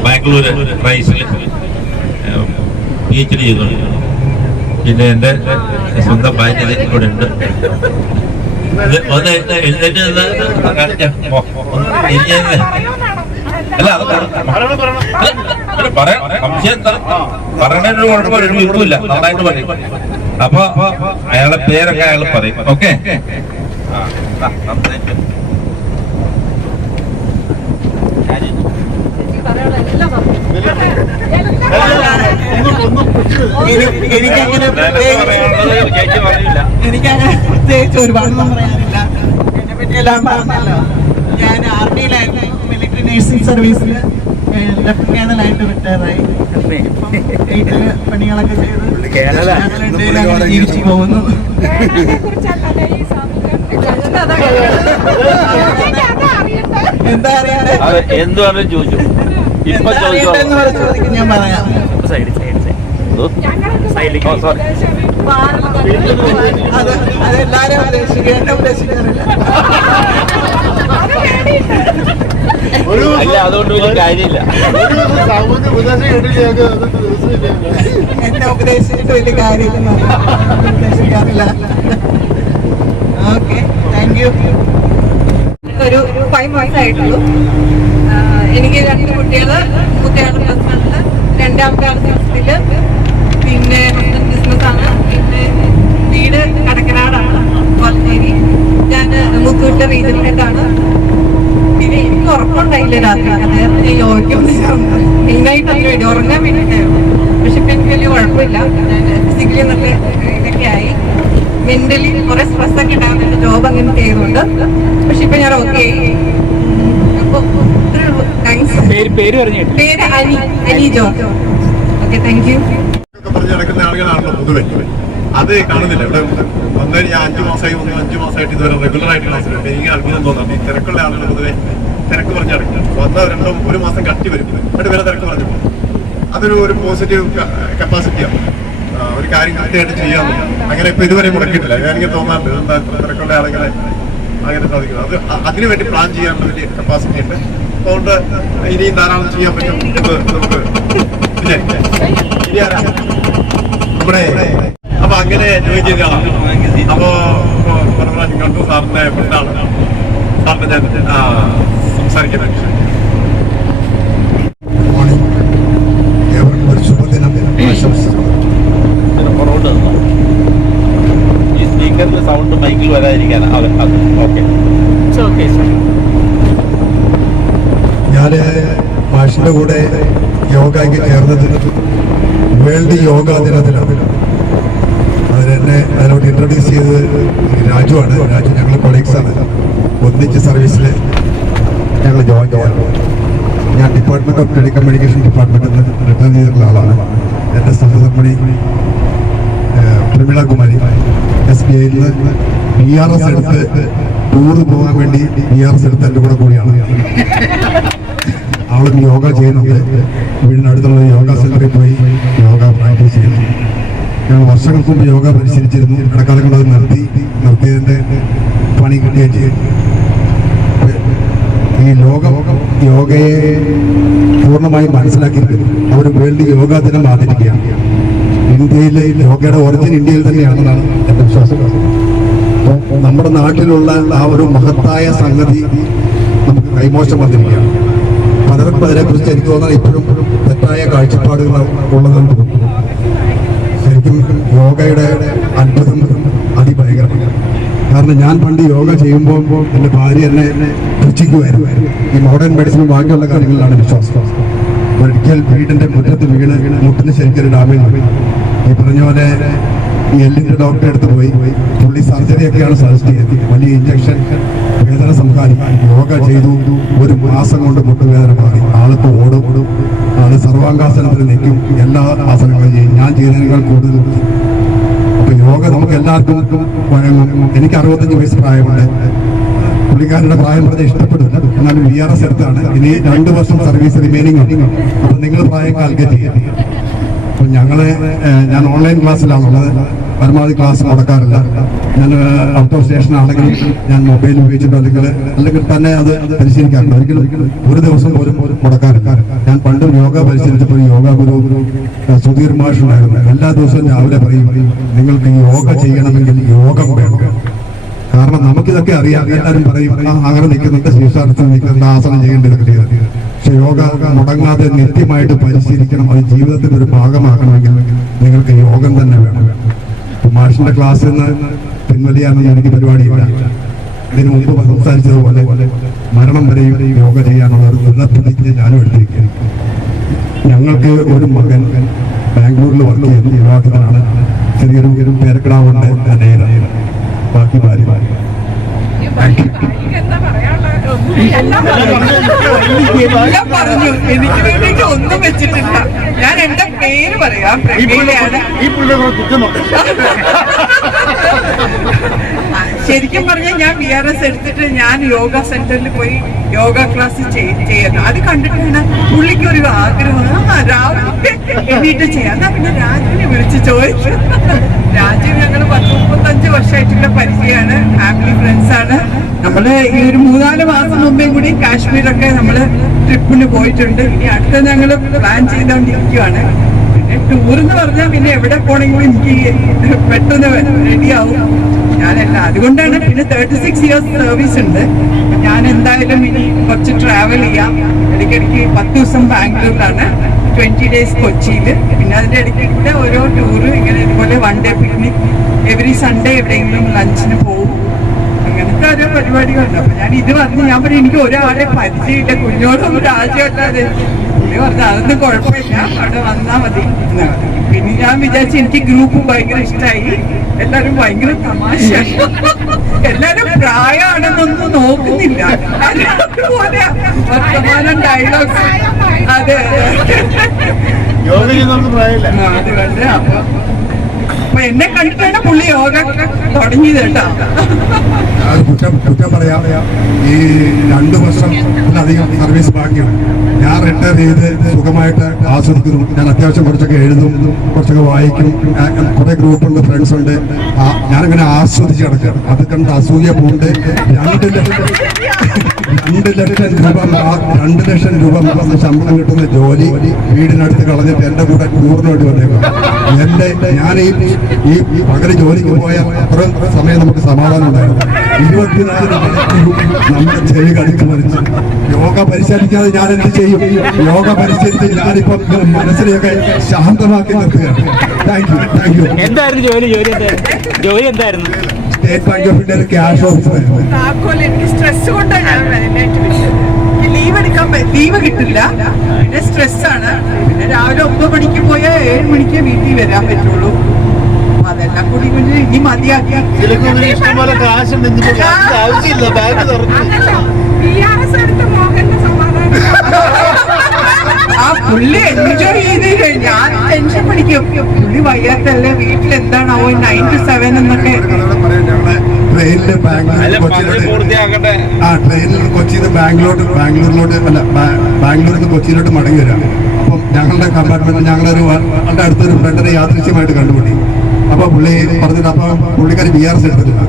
ബാംഗ്ലൂര് റൈസിൽ PhD ചെയ്യുന്നുണ്ട്. പിന്നെ എൻ്റെ സ്വന്തം ഭാര്യ ഇവിടെ ഉണ്ട്. ഒന്ന് എഴുന്നേറ്റ് അല്ല അത് പറയാം. സംശയം എന്താ പറയണൊരു കുഴപ്പമില്ല, നന്നായിട്ട് പറയും. അപ്പൊ അയാളെ പേരൊക്കെ അയാൾ പറയും. ഓക്കെ. എനിക്കങ്ങനെ പ്രത്യേകിച്ച് ഒരുപാടൊന്നും പറയാനില്ല. എന്നെ പറ്റി എല്ലാം പറഞ്ഞല്ലോ. ഞാൻ ആർമിയിലായിരുന്നു, മിലിറ്ററി നേഴ്സിംഗ് സർവീസിൽ ലെഫ്റ്റ് കേണലായിട്ട് റിട്ടയറായി. വീട്ടില് പണികളൊക്കെ ചെയ്ത് ഞങ്ങൾ ജീവിച്ചു പോകുന്നു. എന്താ അറിയണ്ടേ? എന്തുവാണെന്ന് ചോദിച്ചു. ഇപ്പൊ ചോദിക്കും, ഞാൻ പറയാം. അതെല്ലാരും ഉദ്ദേശിക്കും, എന്നെ ഉദ്ദേശിക്കാറില്ല. അല്ല, അതുകൊണ്ട് വലിയ കാര്യമില്ല. എന്നെ ഉപദേശിച്ചിട്ട് വലിയ കാര്യമില്ല, ഉദ്ദേശിക്കാറില്ല. Okay, thank you. ഒരു 5 മാസമായിട്ടുള്ളൂ. എനിക്ക് 2 കുട്ടികള്. മൂത്തയാള് +1, രണ്ടാമത്തെ ആള് 6th. പിന്നെ ബിസിനസ്സാണ്. പിന്നെ വീട് കടക്കനാടാണ്, കോലഞ്ചേരി. ഞാൻ മുത്തൂറ്റ് റീജിയണൽ ഹെഡാണ്. പിന്നെ എനിക്ക് ഉറപ്പുണ്ടായില്ല രാത്രി. അതായത് ഞാൻ യോഗയ്ക്കൊന്നും മെയിനായിട്ട് അതിന് വേണ്ടി ഉറങ്ങാൻ വേണ്ടിയിട്ടായിരുന്നു. പക്ഷെ ഇപ്പം എനിക്ക് വലിയ കുഴപ്പമില്ല. ഞാൻ ഫിസിക്കലി നല്ല ഇതൊക്കെ ആയി. മെന്റലി കുറെ സ്ട്രെസ് ഒക്കെ ഉണ്ടാകുന്നുണ്ട്, ജോബ് അങ്ങനെ ചെയ്തുകൊണ്ട്. പക്ഷെ ഇപ്പൊ ഞാൻ ഓക്കെ ആയി. പേര് അനി ജോർജ്. Okay, thank you. പറഞ്ഞു നടക്കുന്ന ആളുകളാണല്ലോ പൊതുവെ. അത് കാണുന്നില്ല. ഇവിടെ വന്നതിന് ഞാൻ 5 മാസമായി 5 മാസമായിട്ട് ഇതുവരെ റെഗുലർ ആയിട്ട് ക്ലാസ്സിലുണ്ട്. എനിക്ക് അത്ഭുതം തോന്നുന്നുണ്ട്. ഈ തിരക്കുള്ള ആളുകൾ പൊതുവെ തിരക്ക് പറഞ്ഞ് കിടക്കും. വന്ന ഒരു മാസം കട്ടി വരും, എന്നിട്ട് വേറെ തിരക്ക് പറഞ്ഞു പോകും. അതൊരു പോസിറ്റീവ് കപ്പാസിറ്റിയാണ്. ഒരു കാര്യം കൃത്യമായിട്ട് ചെയ്യാൻ അങ്ങനെ ഇപ്പൊ ഇതുവരെ മുടക്കിയിട്ടില്ല. ഞാനിങ്ങനെ തോന്നാറുണ്ട് എന്താ തിരക്കുള്ള ആളുകളെ അങ്ങനെ സാധിക്കുന്നത്. അതിനുവേണ്ടി പ്ലാൻ ചെയ്യാനുള്ള വലിയ കപ്പാസിറ്റി ഉണ്ട്. അതുകൊണ്ട് ഇനിയും ധാരാളം ചെയ്യാൻ പറ്റും എന്ന് നമുക്ക് വിചാരിക്കാം. ഇനി ആരാ നമ്മുടെ അപ്പൊ അങ്ങനെ ജോയിൻ ചെയ്ത ആളാണ്. അപ്പോ നിങ്ങൾക്ക് സാറിന്റെ ഫ്രണ്ടാണ്. സാറിന് ഞാൻ സംസാരിക്കാൻ ഏവർക്കും ഒരു ശുഭദിനം ആശംസിക്കുന്നു. ഈ സ്പീക്കറിൽ സൗണ്ട് മൈക്കിൽ വരാതിരിക്കാൻ ഓക്കെ. ഞാൻ മാഷിന്റെ കൂടെ യോഗയ്ക്ക് ചേർന്നത് വേൾഡ് യോഗാ ദിനത്തിലാണ്. അതിനെന്നെ അതിനോട് ഇൻട്രൊഡ്യൂസ് ചെയ്തത് രാജുവാണ്. രാജു ഞങ്ങൾ കൊളീഗ്സാണ്. ഒന്നിച്ച് സർവീസിൽ ഞങ്ങൾ ജോയിൻ ചെയ്യാറുണ്ട്. ഞാൻ ഡിപ്പാർട്ട്മെന്റ് ഓഫ് ടെലികമ്മ്യൂണിക്കേഷൻ ഡിപ്പാർട്ട്മെന്റിൽ നിന്ന് റിട്ടേൺ ചെയ്തിട്ടുള്ള ആളാണ്. എൻ്റെ സഹധർമ്മിണി പ്രമീള കുമാരി SBIയിൽ നിന്ന് PRS എടുത്ത് ടൂറ് പോകാൻ വേണ്ടി PRS എടുത്ത് എൻ്റെ കൂടെ കൂടിയാണ്. അവളും യോഗ ചെയ്യുന്നുണ്ട്. വീടിനടുത്തുള്ള യോഗ സെന്ററിൽ പോയി യോഗ പ്രാക്ടീസ് ചെയ്യുന്നു. ഞങ്ങൾ വർഷങ്ങൾക്ക് മുമ്പ് യോഗ പരിശീലിച്ചിരുന്നു. ഇടക്കാലം കൊണ്ട് അത് നിർത്തിയതിൻ്റെ പണി കിട്ടുകയും ചെയ്തു. ഈ യോഗയെ പൂർണ്ണമായും മനസ്സിലാക്കിയിരിക്കുന്നു. അവർ വേൾഡ് യോഗാ ദിനം ആചരിക്കുകയാണ്. ഇന്ത്യയിലെ യോഗയുടെ ഒറിജിൻ ഇന്ത്യയിൽ തന്നെയാണെന്നാണ് എൻ്റെ വിശ്വാസം. നമ്മുടെ നാട്ടിലുള്ള ആ ഒരു മഹത്തായ സംഗതി നമുക്ക് കൈമോശം വന്നിരിക്കുകയാണ്. പലർക്കും അതിനെക്കുറിച്ച് എനിക്ക് തോന്നുന്നത് ഇപ്പോഴും തെറ്റായ കാഴ്ചപ്പാടുകൾ ഉള്ളതെന്ന് തോന്നുന്നു. ശരിക്കും യോഗയുടെ അത്ഭുതം അതിഭയങ്കരമാണ്. കാരണം ഞാൻ പണ്ട് യോഗ ചെയ്യുമ്പോൾ എൻ്റെ ഭാര്യ എന്നെ പുച്ഛിക്കുമായിരുന്നു. ഈ മോഡേൺ മെഡിസിനും ബാക്കിയുള്ള കാര്യങ്ങളിലാണ് വിശ്വാസം. ഒരിക്കൽ വീടിൻ്റെ മുറ്റത്ത് വീണ് മുട്ടിന് ശരിക്കൊരു ഡാമേജ് വന്നു. ഈ പറഞ്ഞ പോലെ ഈ എല്ലിൻ്റെ ഡോക്ടറെ അടുത്ത് പോയി പുള്ളി സർജറിയൊക്കെയാണ് സജസ്റ്റ് ചെയ്തത്. വലിയ ഇഞ്ചക്ഷൻ, വേദന സംഹാരിക്കാൻ യോഗ ചെയ്തു. ഒരു മാസം കൊണ്ട് മുട്ടുവേദന മാറി. ആൾക്ക് ഓടും, ആള് സർവാംഗാസനത്തിൽ നിൽക്കും, എല്ലാ ആസനങ്ങളും ചെയ്യും. ഞാൻ ചെയ്തതിനേക്കാൾ കൂടുതൽ. അപ്പൊ യോഗ നമുക്ക് എല്ലാവർക്കും വഴങ്ങും. എനിക്ക് 65 വയസ്സ് പ്രായമുണ്ട്. പുള്ളിക്കാരുടെ പ്രായം പറഞ്ഞാൽ ഇഷ്ടപ്പെടില്ല. എന്നാലും VRS എടുത്താണ്. ഇനി 2 വർഷം സർവീസ് റിമൈനിങ് ഉണ്ട്. അപ്പൊ നിങ്ങൾ പ്രായം കാൽക്കുലേറ്റ് ചെയ്യാം. അപ്പൊ ഞാൻ ഓൺലൈൻ ക്ലാസ്സിലാണുള്ളത്. പരമാവധി ക്ലാസ് മുടക്കാറില്ല. ഞാൻ ഔട്ട് ഓഫ് സ്റ്റേഷൻ ആണെങ്കിലും ഞാൻ മൊബൈൽ ഉപയോഗിച്ചിട്ടോ അല്ലെങ്കിൽ തന്നെ അത് പരിശീലിക്കാറുണ്ട്. ഒരിക്കലും ഒരു ദിവസം പോലും മുടക്കാറില്ല. ഞാൻ പണ്ടും യോഗ പരിശീലിച്ചപ്പോൾ യോഗ ഗുരു സുധീർ മാഷ് ഉണ്ടായിരുന്നു. എല്ലാ ദിവസവും രാവിലെ പറയും, നിങ്ങൾക്ക് യോഗ ചെയ്യണമെങ്കിൽ യോഗം വേണം. കാരണം നമുക്കിതൊക്കെ അറിയാം. എല്ലാവരും പറയും അങ്ങനെ നിൽക്കുന്നുണ്ട്, ശീർഷാർത്ഥത്തിൽ നിൽക്കുന്നുണ്ട്, ആസനം ചെയ്യേണ്ടതൊക്കെ ചെയ്ത്. പക്ഷെ യോഗ മുടങ്ങാതെ നിത്യമായിട്ട് പരിശീലിക്കണം. അത് ജീവിതത്തിന്റെ ഒരു ഭാഗമാക്കണമെങ്കിൽ നിങ്ങൾക്ക് യോഗം തന്നെ വേണം. മാഷിന്റെ ക്ലാസ്സിൽ നിന്ന് പിൻവലിയാനൊന്നും എനിക്ക് പരിപാടിയില്ല. ഇതിനു മുമ്പ് സംസാരിച്ചതുപോലെ മരണം വരെയും യോഗ ചെയ്യാനുള്ള ഒരു ദൃഢപ്രതിജ്ഞ ഞാനും എടുത്തിരിക്കുകയാണ്. ഞങ്ങൾക്ക് ഒരു മകൻ ബാംഗ്ലൂരിൽ വർക്ക് ചെയ്യുന്നു. വിവാഹത്തിനാണ്. ചെറിയൊരു പേരക്കിടാവുണ്ട്. ബാക്കി ഭാര്യ എല്ലാം പറഞ്ഞു. എനിക്ക് വേണ്ടിയിട്ട് ഒന്നും വെച്ചിട്ടില്ല. ഞാൻ എന്റെ പേര് പറയാം. ശരിക്കും പറഞ്ഞാൽ ഞാൻ VRS എടുത്തിട്ട് ഞാൻ യോഗ സെന്ററിൽ പോയി യോഗ ക്ലാസ് ചെയ്യുന്നു. അത് കണ്ടിട്ടാണ് പുള്ളിക്ക് ഒരു ആഗ്രഹം, രാവിലെ എണീറ്റ് ചെയ്യാം. എന്നാ പിന്നെ രാജുവിനെ വിളിച്ച് ചോദിച്ചു. രാജു ഞങ്ങൾ 35 വർഷമായിട്ടുള്ള പരിചയമാണ്. ഫാമിലി ഫ്രണ്ട്സ് ആണ്. നമ്മള് ഈ ഒരു 3-4 മാസം മുമ്പേ കൂടി കാശ്മീരൊക്കെ നമ്മള് ട്രിപ്പിന് പോയിട്ടുണ്ട്. ഇനി അടുത്ത ഞങ്ങള് പ്ലാൻ ചെയ്തോണ്ടിരിക്കുവാണ്. പിന്നെ ടൂർ എന്ന് പറഞ്ഞാൽ പിന്നെ എവിടെ പോണെങ്കിലും എനിക്ക് പെട്ടെന്ന് റെഡിയാവും ഞാനല്ല. അതുകൊണ്ടാണ്. പിന്നെ 36 years സർവീസ് ഉണ്ട്. ഞാൻ എന്തായാലും ഇനി കുറച്ച് ട്രാവൽ ചെയ്യാം. ഇടയ്ക്കിടയ്ക്ക് 10 ദിവസം ബാംഗ്ലൂരിലാണ്, 20 days കൊച്ചിയിൽ. പിന്നെ അതിന്റെ ഇടയ്ക്ക് കൂടെ ഓരോ ടൂറ് ഇങ്ങനെ ഇതുപോലെ 1 day പിക്നിക്, എവറി സൺഡേ എവിടെയെങ്കിലും ലഞ്ചിന് പോകും. അങ്ങനത്തെ ഓരോ പരിപാടികളുണ്ട്. അപ്പൊ ഞാൻ ഇത് പറഞ്ഞ് ഞാൻ പറഞ്ഞു എനിക്ക് ഒരാളെ പരിചയമില്ല, കുഞ്ഞോടും രാജ്യമല്ലാതെ. പുള്ളി പറഞ്ഞു അതൊന്നും കുഴപ്പമില്ല, അവിടെ വന്നാ മതി. പിന്നെ ഞാൻ വിചാരിച്ചു എനിക്ക് ഗ്രൂപ്പ് ഭയങ്കര ഇഷ്ടമായി. എല്ലാരും ഭയങ്കര തമാശ, എല്ലാരും പ്രായമാണെന്നൊന്നും നോക്കുന്നില്ല. അതുപോലെ വർത്തമാനം ഡയലോഗ്സ്. അതെ അതുകൊണ്ട് അപ്പൊ എന്നെ കണ്ടിട്ടാണ് പുള്ളി യോഗ തുടങ്ങിയത് കേട്ടോ. കുറ്റം പറയാം. ഈ 2 വർഷം അധികം സർവീസ് ബാക്കിയുണ്ട്. ഞാൻ റിട്ടയർ ചെയ്ത് സുഖമായിട്ട് ആസ്വദിക്കുന്നു. ഞാൻ അത്യാവശ്യം കുറച്ചൊക്കെ എഴുതും, കുറച്ചൊക്കെ വായിക്കും, കുറെ ഗ്രൂപ്പുണ്ട്, ഫ്രണ്ട്സ് ഉണ്ട്. ഞാനിങ്ങനെ ആസ്വദിച്ച് കിടക്കുകയാണ്. അത് കണ്ട് അസൂയ പൂണ്ട് 2 ലക്ഷം രൂപ മാസം ശമ്പളം കിട്ടുന്ന ജോലി വീടിനടുത്ത് കളഞ്ഞിട്ട് എന്റെ കൂടെ ടൂറിന് വേണ്ടി വന്നേക്കാം. ഞാൻ ഈ പകല് ജോലിക്ക് പോയാൽ അത്രയും സമയം നമുക്ക് സമാധാനം ഉണ്ടായിരുന്നു. 24 നമ്മുടെ ചെവി കടിച്ചു മറിച്ച് യോഗ പരിശീലിക്കാതെ ഞാൻ എന്ത് ചെയ്യും? യോഗ പരിശീലിച്ച് ഞാനിപ്പം മനസ്സിനെയൊക്കെ ശാന്തമാക്കി നിർത്തുകയാണ്. Thank you. എന്തായിരുന്നു ജോലി എന്തായിരുന്നു? സ്റ്റേറ്റ് ബാങ്ക് ഓഫ് ഇന്ത്യയിൽ ക്യാഷ് ഓഫീസറായിരുന്നു. എനിക്ക് സ്ട്രെസ് കൊണ്ടാണ് ഞാൻ ലീവ് കിട്ടില്ല, പിന്നെ സ്ട്രെസ്സാണ്. പിന്നെ രാവിലെ 9 മണിക്ക് പോയാൽ 7 മണിക്ക് വീട്ടിൽ വരാൻ പറ്റുള്ളൂ. അതെല്ലാം കൂടി ഇനി മതിയാക്കി. ഇഷ്ടംപോലെ കാശുണ്ട്, ആവശ്യമില്ല, ബാഗ് തുറന്നു. ആ പുള്ളി എൻജോയ് ചെയ്ത് ഞാൻ ടെൻഷൻ പിടിക്കും. പുള്ളി വയ്യാത്തല്ലേ, വീട്ടിൽ എന്താണാവോ 9 to 7 എന്നൊക്കെ. ട്രെയിനിൽ കൊച്ചിയിൽ നിന്ന് ബാംഗ്ലൂരിലോട്ട് ബാംഗ്ലൂരിൽ നിന്ന് കൊച്ചിയിലോട്ട് മടങ്ങി വരാം. അപ്പം ഞങ്ങളുടെ കമ്പാർട്ട്മെന്റിൽ ഞങ്ങളൊരു വളരെ അടുത്തൊരു ഫ്രണ്ടിനെ യാദൃശ്യമായിട്ട് കണ്ടുപിടി. അപ്പോൾ പുള്ളി പറഞ്ഞിട്ട്, അപ്പോൾ പുള്ളിക്കാർ BRS എടുത്തിട്ടില്ല.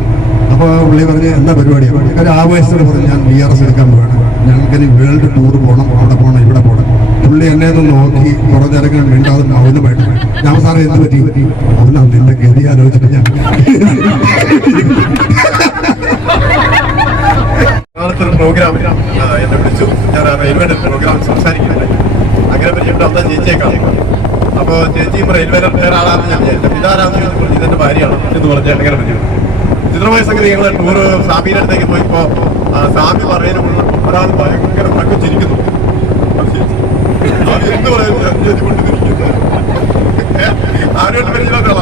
അപ്പോൾ പുള്ളി പറഞ്ഞ് എന്താ പരിപാടിയാണ്? പുള്ളിക്കാർ ആവേശത്തോട് പറഞ്ഞു ഞാൻ BRS എടുക്കാൻ പോവാണ്, ഞങ്ങൾക്കിനി വേൾഡ് ടൂർ പോകണം, അവിടെ പോകണം, ഇവിടെ പോകണം. പുള്ളി എന്നെ ഒന്ന് നോക്കി കുറേ നേരം മിണ്ടാതെ മൗനമായിട്ട്. ഞാൻ സാറേ എന്ത് പറ്റി? അവനാ നിന്റെ ഗതി ആലോചിച്ചിട്ട് ഞാൻ നാളത്തെ പ്രോഗ്രാം എന്നെ വിളിച്ചു. ഞാൻ റെയിൽവേയുടെ പ്രോഗ്രാം സംസാരിക്കുന്നത് അങ്ങനെ പരിചയപ്പെട്ട അന്ന് ചേച്ചിയെ കാണും. അപ്പോൾ ചേച്ചിയും റെയിൽവേയുടെ ഒരാളാണെന്ന് ഞാൻ എന്റെ പിതാരാന്ന് ചോദിച്ചപ്പോൾ ഇതെന്റെ ഭാര്യയാണ് എന്ന് പറഞ്ഞാൽ അങ്ങനെ പരിചയം. ചിത്രമായ സംഗതി ഞങ്ങൾ ടൂറ് സ്വാമിയുടെ അടുത്തേക്ക് പോയപ്പോൾ സ്വാമി പറയുമ്പോൾ ഒരാൾ ഭയങ്കര ഉറക്കം ചിരിക്കുന്നു. എന്ത് പറയുന്നത് ആരോട്ട് പരിചയമാക്കാം.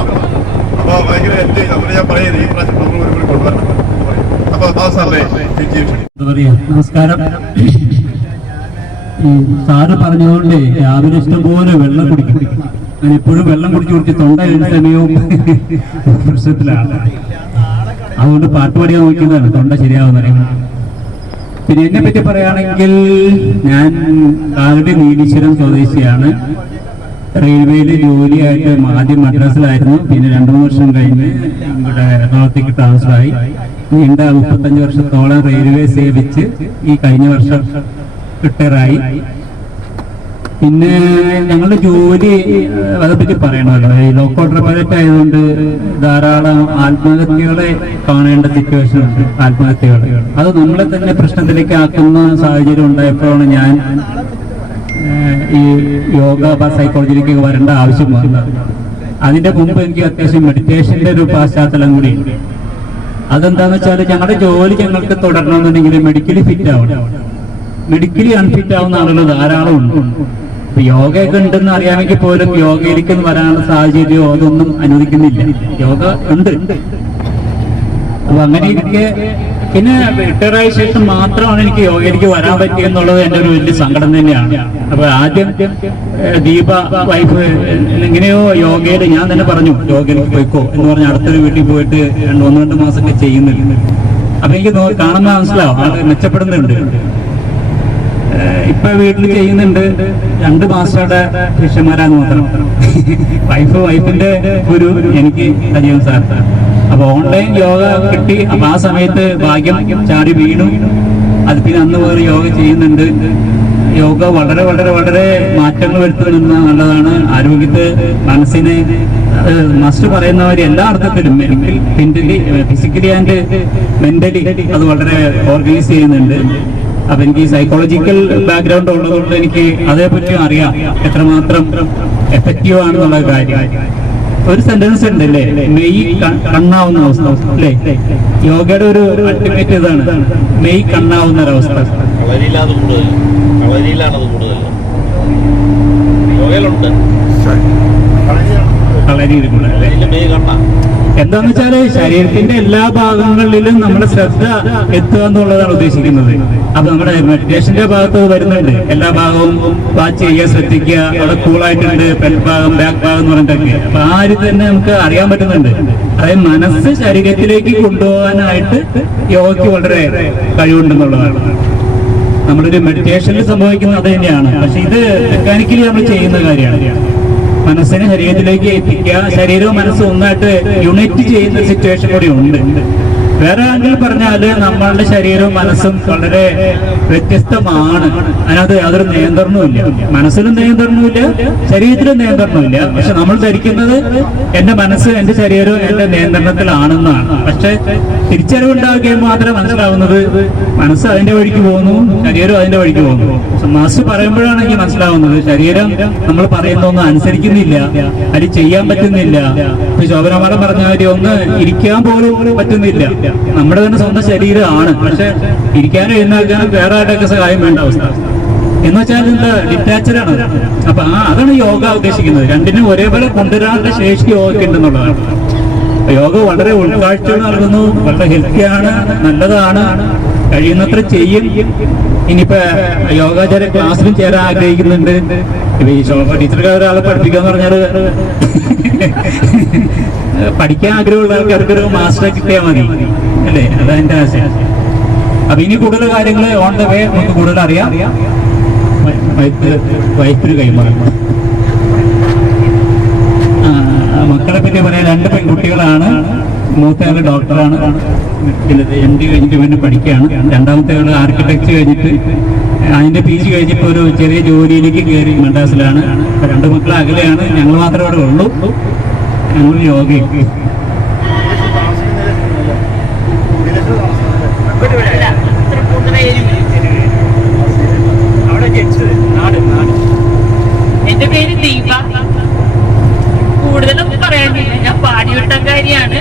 അപ്പോൾ ഭയങ്കര എൻജോയ് ചെയ്തു. അതുകൊണ്ട് ഞാൻ പറയുന്നത് ഈ പ്രാവശ്യം ടൂർ ഒരു കൊണ്ടുവരണം. അപ്പോൾ സാറേ നമസ്കാരം. സാറ് പറഞ്ഞതുകൊണ്ട് രാവിലെ ഇഷ്ടംപോലെ വെള്ളം കുടിക്കും. ഞാൻ എപ്പോഴും വെള്ളം കുടിച്ച് തൊണ്ട ഏത് സമയവും പ്രശ്നത്തിലാണ്. അതുകൊണ്ട് പാട്ട് പാടിയാൻ നോക്കുന്നതാണ് തൊണ്ട ശരിയാവുന്നത്. പിന്നെ എന്നെ പറ്റി പറയുകയാണെങ്കിൽ ഞാൻ കാലടി നീലീശ്വരം സ്വദേശിയാണ്. റെയിൽവേയിൽ ജോലിയായിട്ട് ആദ്യം മദ്രാസിലായിരുന്നു. പിന്നെ 2-3 വർഷം കഴിഞ്ഞ് ഇവിടെ എറണാകുളത്തേക്ക് ട്രാൻസ്ഫറായി. നീണ്ട 35 വർഷത്തോളം റെയിൽവേ സേവിച്ച് ഈ കഴിഞ്ഞ വർഷം റിട്ടയറായി. പിന്നെ ഞങ്ങളുടെ ജോലി അതേപ്പറ്റി പറയണമല്ലോ. ഈ ലോക്കോട്ടർ പൈലറ്റ് ആയതുകൊണ്ട് ധാരാളം ആത്മഹത്യകളെ കാണേണ്ട സിറ്റുവേഷൻ ഉണ്ട്. ആത്മഹത്യകൾ അത് നമ്മളെ തന്നെ പ്രശ്നത്തിലേക്ക് ആക്കുന്ന സാഹചര്യം ഉണ്ടായപ്പോഴാണ് ഞാൻ ഈ യോഗ സൈക്കോളജിയിലേക്ക് വരേണ്ട ആവശ്യം വന്നത്. അതിന്റെ മുമ്പ് എനിക്ക് അത്യാവശ്യം മെഡിറ്റേഷന്റെ ഒരു പശ്ചാത്തലം കൂടി. അതെന്താന്ന് വെച്ചാൽ ഞങ്ങളുടെ ജോലി ഞങ്ങൾക്ക് തുടരണമെന്നുണ്ടെങ്കിൽ മെഡിക്കലി ഫിറ്റ് ആവണം. മെഡിക്കലി അൺഫിറ്റ് ആവുന്ന ആളുകൾ ധാരാളം ഉണ്ട്. യോഗയൊക്കെ ഉണ്ടെന്ന് അറിയാമെങ്കിൽ പോലും യോഗയിലേക്ക് വരാനുള്ള സാഹചര്യമോ അതൊന്നും അനുവദിക്കുന്നില്ല. യോഗ ഉണ്ട്. അപ്പൊ അങ്ങനെ ഇരിക്കെ പിന്നെ റിട്ടയറായ ശേഷം മാത്രമാണ് എനിക്ക് യോഗയിലേക്ക് വരാൻ പറ്റിയെന്നുള്ളത് എൻ്റെ ഒരു വലിയ സങ്കടം തന്നെയാണ്. അപ്പൊ ആദ്യം ദീപ വൈഫ് എങ്ങനെയോ യോഗയിൽ ഞാൻ തന്നെ പറഞ്ഞു യോഗയിലേക്ക് പോയിക്കോ എന്ന് പറഞ്ഞ് അടുത്തൊരു വീട്ടിൽ പോയിട്ട് 1-2 മാസമൊക്കെ ചെയ്യുന്നുണ്ട്. അപ്പൊ എനിക്ക് കാണുന്ന മനസ്സിലാവും അത് മെച്ചപ്പെടുന്നുണ്ട്. ഇപ്പൊ വീട്ടിൽ ചെയ്യുന്നുണ്ട്. 2 മാസ്റ്ററുടെ ശിഷ്യന്മാരാന്ന് മാത്രം. വൈഫിന്റെ ഗുരു എനിക്ക് സജീവൻ സാർ. അപ്പൊ ഓൺലൈൻ യോഗ കിട്ടി. അപ്പൊ ആ സമയത്ത് ഭാഗ്യം ചാടി വീണു. അത് പിന്നെ അന്ന് വേറെ യോഗ ചെയ്യുന്നുണ്ട്. യോഗ വളരെ വളരെ വളരെ മാറ്റങ്ങൾ വരുത്തുന്നത് നല്ലതാണ്. ആരോഗ്യത്തെ മനസ്സിനെ മസ്റ്റ് പറയുന്നവർ എല്ലാ അർത്ഥത്തിലും ഫിസിക്കലി ആൻഡ് മെന്റലി അത് വളരെ ഓർഗനൈസ് ചെയ്യുന്നുണ്ട്. അപ്പൊ എനിക്ക് സൈക്കോളജിക്കൽ ബാക്ക്ഗ്രൗണ്ട് ഉള്ളതുകൊണ്ട് എനിക്ക് അതേപറ്റി അറിയാം എത്രമാത്രം എഫക്റ്റീവ് ആണെന്നുള്ള കാര്യം. ഒരു സെന്റൻസ് ഉണ്ട് അല്ലേ, മെയ് കണ്ണാവുന്ന അവസ്ഥ അല്ലേ. യോഗയുടെ ഒരു അൾട്ടിമേറ്റ് ഇതാണ്, മെയ് കണ്ണാവുന്ന ഒരവസ്ഥ. എന്താന്ന് വെച്ചാല് ശരീരത്തിന്റെ എല്ലാ ഭാഗങ്ങളിലും നമ്മുടെ ശ്രദ്ധ എത്തുക എന്നുള്ളതാണ് ഉദ്ദേശിക്കുന്നത്. അപ്പൊ നമ്മുടെ മെഡിറ്റേഷന്റെ ഭാഗത്ത് വരുന്നുണ്ട്. എല്ലാ ഭാഗവും വാച്ച് ചെയ്യുക, ശ്രദ്ധിക്കുക. അവിടെ കൂളായിട്ടുണ്ട്, പെൽ ഭാഗം, ബാക്ക് ഭാഗം എന്ന് പറഞ്ഞിട്ടൊക്കെ. അപ്പൊ ആ ഒരു തന്നെ നമുക്ക് അറിയാൻ പറ്റുന്നുണ്ട്. അതായത് മനസ്സ് ശരീരത്തിലേക്ക് കൊണ്ടുപോകാനായിട്ട് യോഗയ്ക്ക് വളരെ കഴിവുണ്ടെന്നുള്ളതാണ്. നമ്മളൊരു മെഡിറ്റേഷനിൽ സംഭവിക്കുന്നത് അത് തന്നെയാണ്. പക്ഷെ ഇത് മെക്കാനിക്കലി നമ്മൾ ചെയ്യുന്ന കാര്യമാണ്. മനസ്സിനെ ശരീരത്തിലേക്ക് എത്തിക്കുക, ശരീരവും മനസ്സും ഒന്നായിട്ട് യുണൈറ്റ് ചെയ്യുന്ന സിറ്റുവേഷൻ കൂടി ഉണ്ട്. വേറെ ആംഗിൾ പറഞ്ഞാല് നമ്മളുടെ ശരീരവും മനസ്സും വളരെ വ്യത്യസ്തമാണ്. അതിനകത്ത് യാതൊരു നിയന്ത്രണവുമില്ല. മനസ്സിലും നിയന്ത്രണവുമില്ല, ശരീരത്തിലും നിയന്ത്രണവുമില്ല. പക്ഷെ നമ്മൾ ധരിക്കുന്നത് എന്റെ മനസ്സ് എന്റെ ശരീരവും എന്റെ നിയന്ത്രണത്തിലാണെന്നാണ്. പക്ഷെ തിരിച്ചറിവുണ്ടാകുകയും മാത്രമേ മനസ്സിലാവുന്നത് മനസ്സ് അതിന്റെ വഴിക്ക് പോകുന്നു, ശരീരം അതിന്റെ വഴിക്ക് പോകുന്നു. മനസ്സ് പറയുമ്പോഴാണ് എനിക്ക് മനസ്സിലാവുന്നത് ശരീരം നമ്മൾ പറയുന്നൊന്നും അനുസരിക്കുന്നില്ല, അത് ചെയ്യാൻ പറ്റുന്നില്ല. ഇപ്പൊ ശോഭനമാല പറഞ്ഞ കാര്യം ഒന്ന് ഇരിക്കാൻ പോലും പറ്റുന്നില്ല. നമ്മുടെ തന്നെ സ്വന്തം ശരീരമാണ്, പക്ഷെ ഇരിക്കാനും എഴുന്നേൽക്കാനും വേറെ ആരുടെയൊക്കെ സഹായം വേണ്ട അവസ്ഥ. എന്ന് വെച്ചാൽ എന്താ ഡിറ്റാച്ചഡാണ്. അപ്പൊ അതാണ് യോഗ ഉദ്ദേശിക്കുന്നത്. രണ്ടിനും ഒരേപോലെ കൊണ്ടുവരാനുള്ള ശേഷി യോഗയ്ക്ക് ഉണ്ടെന്നുള്ളതാണ്. യോഗ വളരെ ഉൾക്കാഴ്ചകൾ നൽകുന്നു, വളരെ ഹെൽത്തിയാണ്, നല്ലതാണ്, കഴിയുന്നത്ര ചെയ്യും. ഇനിയിപ്പോ യോഗാചാര്യ ക്ലാസ്സിലും ചേരാൻ ആഗ്രഹിക്കുന്നുണ്ട്. ഇപ്പൊ ഈ ശോഭ ടീച്ചർക്ക് ഒരാളെ പഠിപ്പിക്കാന്ന് പറഞ്ഞാല് പഠിക്കാൻ ആഗ്രഹമുള്ള ആൾക്കാർക്കൊരു മാസ്റ്ററെ കിട്ടിയാൽ മതി അല്ലേ? അതെന്റെ ആശയം. അപ്പൊ ഇനി കൂടുതൽ കാര്യങ്ങൾ ഓൺ ദ വേ നമുക്ക് കൂടുതൽ അറിയാം. വൈഫിന് കൈമാറും. മക്കളെ പറ്റി പറയാൻ 2 പെൺകുട്ടികളാണ്. മൂത്തയാള് ഡോക്ടറാണ്, MD കഴിഞ്ഞിട്ട് പിന്നെ പഠിക്കുകയാണ്. രണ്ടാമത്തെ ആള് ആർക്കിടെക്ചർ കഴിഞ്ഞിട്ട് അതിന്റെ PG കഴിഞ്ഞിട്ട് ഒരു ചെറിയ ജോലിയിലേക്ക് കയറി മദ്രാസിലാണ്. 2 മക്കൾ അകലെയാണ്. ഞങ്ങൾ മാത്രമേ അവിടെ ഉള്ളൂ. ഞങ്ങൾ യോഗയ്ക്ക് എന്റെ പേര് ദീപ. കൂടുതലൊന്നും പറയാനില്ല, ഞാൻ പാടിയോട്ടക്കാരിയാണ്.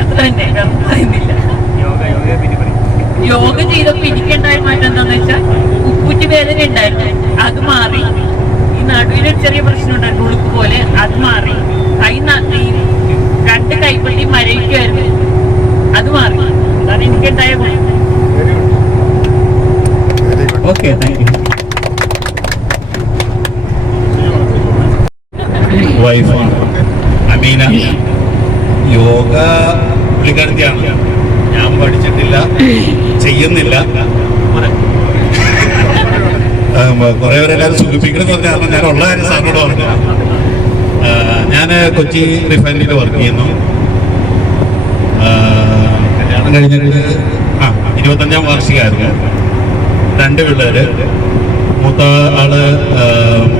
അത്ര തന്നെ, പറയുന്നില്ല. യോഗ ചെയ്തപ്പോ എനിക്കുണ്ടായ മാറ്റം എന്താന്ന് വെച്ചാൽ ഉപ്പുറ്റി വേദന ഉണ്ടായിരുന്നു, അത് മാറി. ഈ നടുവിനൊരു ചെറിയ പ്രശ്നം ഉണ്ടായിരുന്നു, ഉളുക്ക് പോലെ, അത് മാറി. കൈ 2 കൈപ്പത്തി മരയ്ക്കുമായിരുന്നു, അത് മാറി. അതാണ് എനിക്കുണ്ടായ ഗുണം. Okay, thank you. വൈഫാണ് അമീന. യോഗ പുള്ളിക്കാരത്തിയാണ്. ഞാൻ പഠിച്ചിട്ടില്ല, ചെയ്യുന്നില്ല. കുറെ പേരെല്ലാവരും സൂചിപ്പിക്കണമെന്ന് പറഞ്ഞാൽ ഞാൻ ഉള്ള കാര്യം സാറിനോട് പറഞ്ഞു. ഞാൻ കൊച്ചി റിഫൈനറിയിൽ വർക്ക് ചെയ്യുന്നു. കല്യാണം കഴിഞ്ഞിട്ട് 25ാം വാർഷികമായിരുന്നു. 2 പിള്ളേര്. മൂത്ത ആള്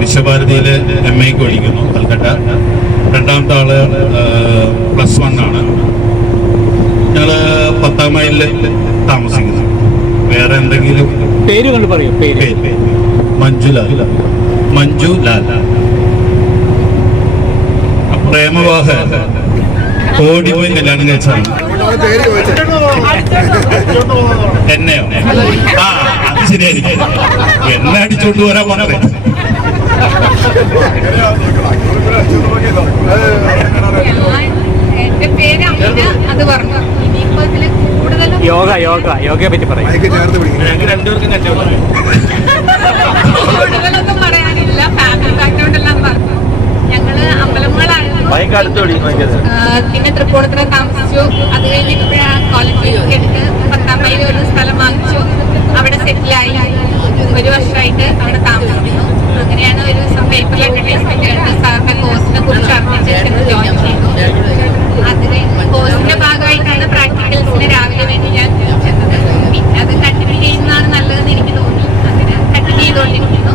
വിശ്വഭാരതിയില് MA-ക്ക് പഠിക്കുന്നു, കൽക്കട്ട. രണ്ടാമത്തെ ആള് +1 ആണ്. ഞങ്ങള് 10ാം മൈലില് താമസിക്കുന്നു. വേറെ എന്തെങ്കിലും പേര് കൊണ്ട് പറയൂ? പേര് മഞ്ജുലാൽ. പ്രേമവാഹ ഓടിപ്പോയി കല്യാണം കഴിച്ചാണ്. എന്നെയോ? അത് ശരിയായിരിക്കും. എന്നെ അടിച്ചോണ്ട് വരാൻ പോണത്. എന്റെ പേര് അമീന, അത് പറഞ്ഞു. ഇനിയിപ്പോ ഇതില് കൂടുതലും യോഗയെ പറ്റി പറയാം. കൂടുതലൊന്നും പറയാനില്ല. ഫാമിലി ബാക്ക്ഗ്രൗണ്ട് എല്ലാം പറഞ്ഞു. ഞങ്ങള് അമ്പലങ്ങളായിരുന്നു, പിന്നെ തൃപ്പൂണിത്തുറ താമസിച്ചു. അത് കഴിഞ്ഞിപ്പോഴാണ് കോളേജിലേക്ക് എടുത്ത് 10ാം മൈലിൽ ഒരു സ്ഥലം വാങ്ങിച്ചു, അവിടെ സെറ്റിലായി. 1 വർഷമായിട്ട് അവിടെ താമസിക്കുന്നു. അങ്ങനെയാണ് ഒരു ദിവസം പേപ്പറിൽ അഡ്വർടൈസ്മെന്റ് കണ്ട് സാറിന്റെ കോഴ്സിനെ കുറിച്ച് അറിഞ്ഞിട്ട് ജോയിൻ ചെയ്തു. അത് കോഴ്സിന്റെ ഭാഗമായിട്ടാണ് പ്രാക്ടിക്കൽസിന് രാവിലെ വേണ്ടി ഞാൻ ചെന്നത്. പിന്നെ അത് കണ്ടിന്യൂ ചെയ്യുന്നതാണ് നല്ലതെന്ന് എനിക്ക് തോന്നി. അങ്ങനെ കണ്ടിന്യൂ ചെയ്തുകൊണ്ടിരിക്കുന്നു.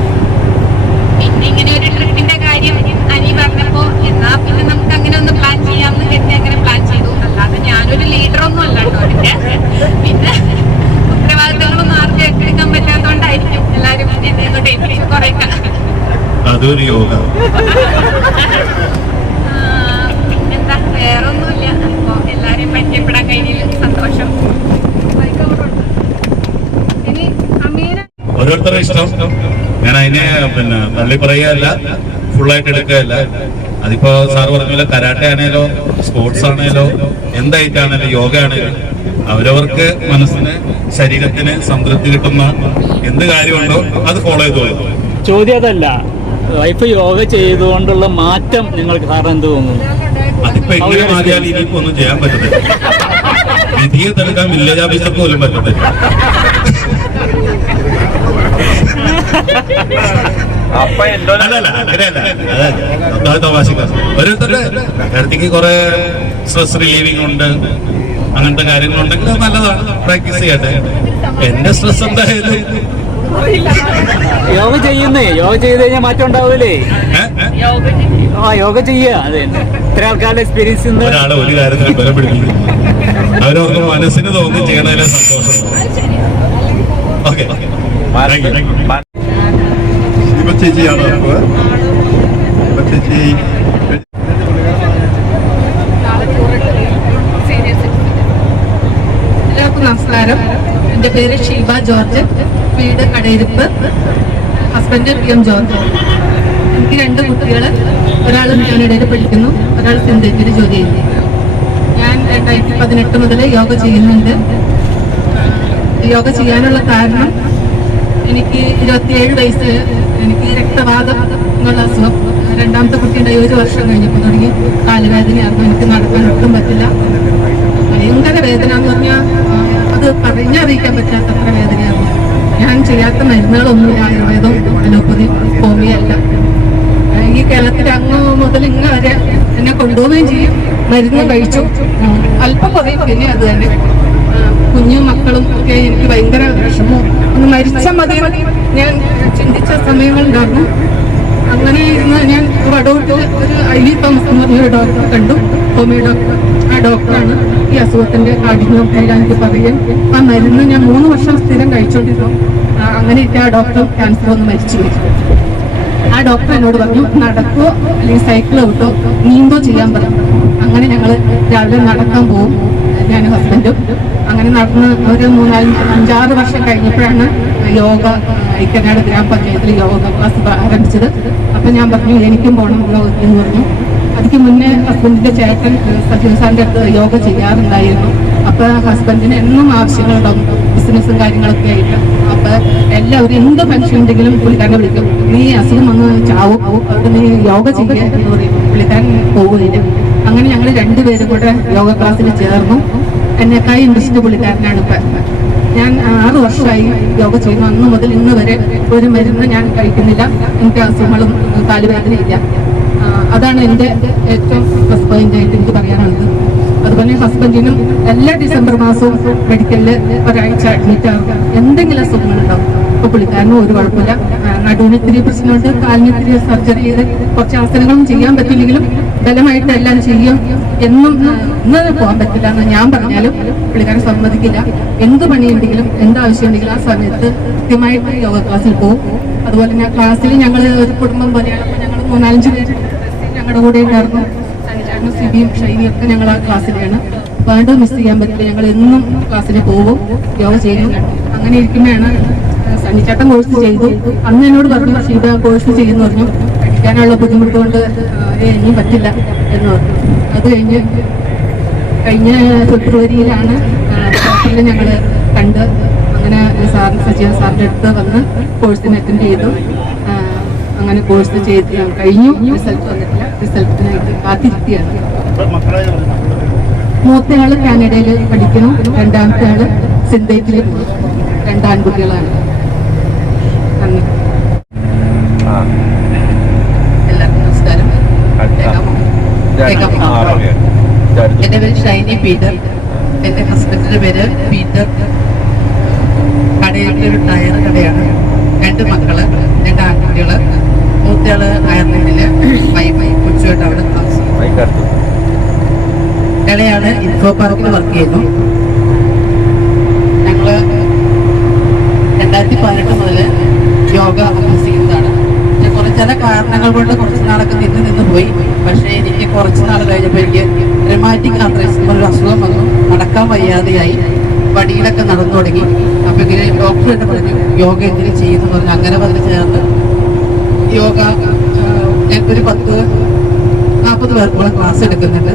പിന്നെ ഇങ്ങനെ ഒരു ട്രിപ്പിന്റെ കാര്യം അനി പറഞ്ഞപ്പോ എന്നാ പിന്നെ നമുക്ക് അങ്ങനെ ഒന്ന് പ്ലാൻ ചെയ്യാമെന്ന് കരുതി അങ്ങനെ പ്ലാൻ ചെയ്തു. അല്ലാതെ ഞാനൊരു ലീഡറൊന്നും അല്ല കേട്ടോ അതിന്റെ. പിന്നെ ഉത്തരവാദിത്തങ്ങളൊന്നും ആർക്കും ഏറ്റെടുക്കാൻ പറ്റാത്തതുകൊണ്ടായിരിക്കും എല്ലാവരും എന്നെ കൊണ്ട് ഏൽപ്പിച്ചു കുറേയൊക്കെ. അതൊരു യോഗ. പിന്നെന്താ, വേറൊന്നുമില്ല. അപ്പൊ എല്ലാരെയും പരിചയപ്പെടാൻ കഴിഞ്ഞതിൽ സന്തോഷം. ഇനി അമീന ഓരോരുത്തരുടെ ഇഷ്ടം. ഞാൻ അതിനെ തള്ളി പറയുകയല്ല, ഫുള്ളായിട്ട് എടുക്കുകയല്ല. അതിപ്പോ സാറ് പറഞ്ഞ പോലെ കരാട്ടെ ആണേലോ, സ്പോർട്സ് ആണേലോ, എന്തായിട്ടാണേലും യോഗ ആണേലും അവരവർക്ക് മനസ്സിന് ശരീരത്തിന് സംതൃപ്തി കിട്ടുന്ന എന്ത് കാര്യമുണ്ടോ അത് ഫോളോ ചെയ്തോളൂ. ചോദ്യം അതല്ല, വൈഫ് യോഗ ചെയ്തുകൊണ്ടുള്ള മാറ്റം നിങ്ങൾക്ക് സാറിന് എന്ത് തോന്നുന്നു? അതിപ്പോ എങ്ങനെ മാറിയാലും ഇനിയിപ്പോ ഒന്നും ചെയ്യാൻ പറ്റത്തില്ല. വിധിയെ തടുക്കാൻ വില്ലേജ് ഓഫീസർക്ക് പോലും പറ്റത്തില്ല. അല്ലല്ല അങ്ങനെയല്ല, അത് തമാശക്കാർ. ഓരോരുത്തരുടെ കാര്യത്തേക്ക് കുറെ സ്ട്രെസ് റിലീവിംഗ് ഉണ്ട്, അങ്ങനത്തെ കാര്യങ്ങളുണ്ടെങ്കിൽ അത് നല്ലതാണ്, പ്രാക്ടീസ് ചെയ്യട്ടെ. എന്റെ സ്ട്രെസ് എന്തായാലും യോഗ ചെയ്ത് കഴിഞ്ഞാൽ മാറ്റം ഉണ്ടാവൂലേ? യോഗ ചെയ്യുക, അത് തന്നെ. ഇത്ര ആൾക്കാരുടെ എക്സ്പീരിയൻസ് ഒരാളെ ഒരു കാര്യത്തിൽ ബലപ്പെടുത്തിക്കും, അവരവർക്ക് മനസ്സിന് തോന്നി ചെയ്യണതിലെ സന്തോഷം. ഓക്കെ, ചേച്ചിയാണ് ചേച്ചി. എല്ലാവർക്കും നമസ്കാരം. എൻ്റെ പേര് ഷീബ ജോർജ്, വീട് കടയിരിപ്പ്, ഹസ്ബൻഡ് PM ജോർജ്. എനിക്ക് 2 കുട്ടികൾ, ഒരാൾ കാനഡയിൽ പഠിക്കുന്നു, ഒരാൾ സിന്തറ്റിൽ ജോലി ചെയ്യുന്നു. ഞാൻ 2018 മുതൽ യോഗ ചെയ്യുന്നുണ്ട്. യോഗ ചെയ്യാനുള്ള കാരണം, എനിക്ക് 27 വയസ്സ്, എനിക്ക് രക്തവാതം എന്നുള്ള അസുഖം. 2ാമത്തെ കുട്ടി ഉണ്ടായി 1 വർഷം കഴിഞ്ഞപ്പോൾ തുടങ്ങി കാലുവേദനയായിരുന്നു. എനിക്ക് നടക്കാൻ ഒട്ടും പറ്റില്ല, ഭയങ്കര വേദന എന്ന് പറഞ്ഞാൽ അത് പറഞ്ഞറിയിക്കാൻ പറ്റാത്തത്ര വേദനയായിരുന്നു. ഞാൻ ചെയ്യാത്ത മരുന്നുകളൊന്നുമില്ല, ആയുർവേദവും അലോപ്പതി ഹോമിയോ അല്ല. ഈ കേരളത്തിൽ അങ്ങ് മുതൽ ഇങ്ങ് വരെ എന്നെ കൊണ്ടുപോവുകയും ചെയ്യും, മരുന്ന് കഴിച്ചു, അല്പം കുറയും, പിന്നെ അത് തന്നെ. കുഞ്ഞു മക്കളും ഒക്കെ എനിക്ക് ഭയങ്കര വിഷമവും, ഒന്ന് മരിച്ചാൽ മതി ഞാൻ ചിന്തിച്ച സമയങ്ങളുണ്ടായിരുന്നു. അങ്ങനെ ഇരുന്ന് ഞാൻ വടോട്ട് ഒരു IV തോമസ് എന്ന് പറഞ്ഞൊരു ഡോക്ടറെ കണ്ടു, ഹോമിയോ ഡോക്ടർ. ആ ഡോക്ടറാണ് ഈ അസുഖത്തിന്റെ കാഠിന്യം എല്ലാം എനിക്ക് പറയുകയും ആ മരുന്ന് ഞാൻ 3 വർഷം സ്ഥിരം കഴിച്ചുകൊണ്ടിരുന്നു. അങ്ങനെയൊക്കെ ആ ഡോക്ടർ ക്യാൻസർ ഒന്ന് മരിച്ചു പോയി. ആ ഡോക്ടർ എന്നോട് പറഞ്ഞു, നടക്കോ അല്ലെങ്കിൽ സൈക്കിൾ ഔട്ടോ നീന്തോ ചെയ്യാൻ പറഞ്ഞു. അങ്ങനെ ഞങ്ങൾ രാവിലെ നടക്കാൻ പോകും, ഞാനും ഹസ്ബൻഡും. അങ്ങനെ നടന്ന് ഒരു 3-5-6 വർഷം കഴിഞ്ഞപ്പോഴാണ് യോഗ ഐക്യനാട് ഗ്രാമപഞ്ചായത്തിൽ യോഗ ക്ലാസ് ആരംഭിച്ചത്. അപ്പം ഞാൻ പറഞ്ഞു എനിക്കും പോകണം എന്ന് പറഞ്ഞു. അതിക്ക് മുന്നേ ഹസ്ബൻഡിന്റെ ചേട്ടൻ സജീവ് സാറിന്റെ അടുത്ത് യോഗ ചെയ്യാറുണ്ടായിരുന്നു. അപ്പൊ ഹസ്ബൻഡിന് എന്നും ആവശ്യങ്ങളുണ്ടാവും, ബിസിനസ്സും കാര്യങ്ങളൊക്കെ ആയിട്ട്. അപ്പൊ എല്ലാവരും എന്ത് ഫംഗ്ഷൻ ഉണ്ടെങ്കിലും പുള്ളിക്കാരനെ വിളിക്കും, നീ അസുഖം വന്ന് ചാവും, അവിടെ നീ യോഗ ചെയ്യുക എന്ന് പറയും. പുള്ളിക്കാരൻ പോവുകയില്ല. അങ്ങനെ ഞങ്ങൾ 2 പേരും കൂടെ യോഗ ക്ലാസ്സിൽ ചേർന്നു. എന്നെക്കായി ഇൻട്രസ്റ്റ് പുള്ളിക്കാരനാണ്. ഇപ്പം ഞാൻ 6 വർഷമായി യോഗ ചെയ്യുന്നു. അന്ന് മുതൽ ഇന്ന് വരെ ഒരു മരുന്ന് ഞാൻ കഴിക്കുന്നില്ല, എനിക്ക് അസുഖങ്ങളും കാലുവേദനയില്ല. അതാണ് എൻ്റെ ഏറ്റവും പ്ലസ് പോയിന്റ് ആയിട്ട് എനിക്ക് പറയാനുള്ളത്. അതുപോലെ ഹസ്ബൻഡിനും എല്ലാ ഡിസംബർ മാസവും മെഡിക്കലിൽ ഒരാഴ്ച അഡ്മിറ്റ് ആകും, എന്തെങ്കിലും അസുഖങ്ങളുണ്ടാവും. ഇപ്പോൾ പുള്ളിക്കാരനും ഒരു കുഴപ്പമില്ല. നടുവിന് ഇത്തിരി പ്രശ്നമുണ്ട്, കാലിന് ഇത്തിരി സർജറി ചെയ്ത് കുറച്ച് ആസനങ്ങളും ചെയ്യാൻ പറ്റില്ലെങ്കിലും ബലമായിട്ട് എല്ലാം ചെയ്യും. ഇന്ന് പോകാൻ പറ്റില്ല എന്ന് ഞാൻ പറഞ്ഞാലും പുള്ളിക്കാരൻ സമ്മതിക്കില്ല. എന്ത് പണിയുണ്ടെങ്കിലും എന്താവശ്യമുണ്ടെങ്കിലും ആ സമയത്ത് കൃത്യമായിട്ട് യോഗ ക്ലാസ്സിൽ പോകും. അതുപോലെ ഞാൻ ക്ലാസ്സിൽ ഞങ്ങൾ ഒരു കുടുംബം പോലെയാണ്. അപ്പോൾ ഞങ്ങൾ 3-4 പേര് ഞങ്ങളുടെ കൂടെ ഉണ്ടായിരുന്നു. സനിചാരനും സിബിയും ഷൈനിയും ഒക്കെ ഞങ്ങൾ ആ ക്ലാസ്സിലാണ്. വേണ്ട മിസ് ചെയ്യാൻ പറ്റില്ല, ഞങ്ങൾ എന്നും ക്ലാസ്സിൽ പോകും, യോഗ ചെയ്യും. അങ്ങനെ ഇരിക്കുമ്പോഴാണ് സണ്ണിച്ചേട്ടൻ കോഴ്സ് ചെയ്തു. അന്ന് എന്നോട് പറഞ്ഞു, ഷീബ കോഴ്സ് ചെയ്യുന്നു പറഞ്ഞു, പഠിക്കാനുള്ള ബുദ്ധിമുട്ട് കൊണ്ട് ഇനിയും പറ്റില്ല എന്ന് പറഞ്ഞു. അത് കഴിഞ്ഞ ഫെബ്രുവരിയിലാണ് ഡോക്ടറിനെ ഞങ്ങൾ കണ്ട്. അങ്ങനെ സജീവ സാറിൻ്റെ അടുത്ത് വന്ന് കോഴ്സിന് അറ്റൻഡ് ചെയ്തു. അങ്ങനെ കോഴ്സ് ചെയ്ത് കഴിഞ്ഞു. റിസൾട്ട് വന്നിട്ടില്ല, റിസൾട്ടിനായിട്ട് കാത്തിരിക്കുകയാണ്. മൂത്തയാള് കാനഡയിൽ പഠിക്കുന്നു, 2ാമത്തെ ആള് സിന്തേറ്റിൽ 2 ആൺകുട്ടികളാണ്. നന്ദി. എല്ലാവർക്കും നമസ്കാരം. എൻ്റെ പേര് ഷൈനി പീറ്റർ, എൻ്റെ ഹസ്ബൻഡിന്റെ പേര് പീറ്റർ. കടയുടെ ഒരു ടയർ കടയാണ്. 2 മക്കള്, 2 ആൺകുട്ടികള്. മൂത്തയാള് അയർലൻഡില് കൊച്ചുമായിട്ട് അവിടെ താമസിക്കും. ഇളയാള് ഇൻഫോ പാർക്കിൽ വർക്ക് ചെയ്യുന്നു. ഞങ്ങള് 2018 മുതൽ യോഗ അഭ്യസിക്കുന്നതാണ്. ചില കാരണങ്ങൾ കൊണ്ട് കുറച്ച് നാളൊക്കെ നിന്ന് പോയി. പക്ഷേ എനിക്ക് കുറച്ച് നാൾ കഴിഞ്ഞപ്പോൾ എനിക്ക് റൊമാറ്റിക് ആർത്രൈറ്റിസ് ഒരു അസുഖം വന്നു, നടക്കാൻ വയ്യാതെയായി, വടിയിലൊക്കെ നടന്നു തുടങ്ങി. അപ്പൊ ഇങ്ങനെ ഡോക്ടർ തന്നെ പറഞ്ഞു യോഗ എന്തെങ്കിലും ചെയ്യുന്നു പറഞ്ഞു. അങ്ങനെ വന്ന് ചേർന്ന് യോഗ ഞങ്ങൾക്കൊരു 10-40 പേർക്കുള്ള ക്ലാസ് എടുക്കുന്നുണ്ട്.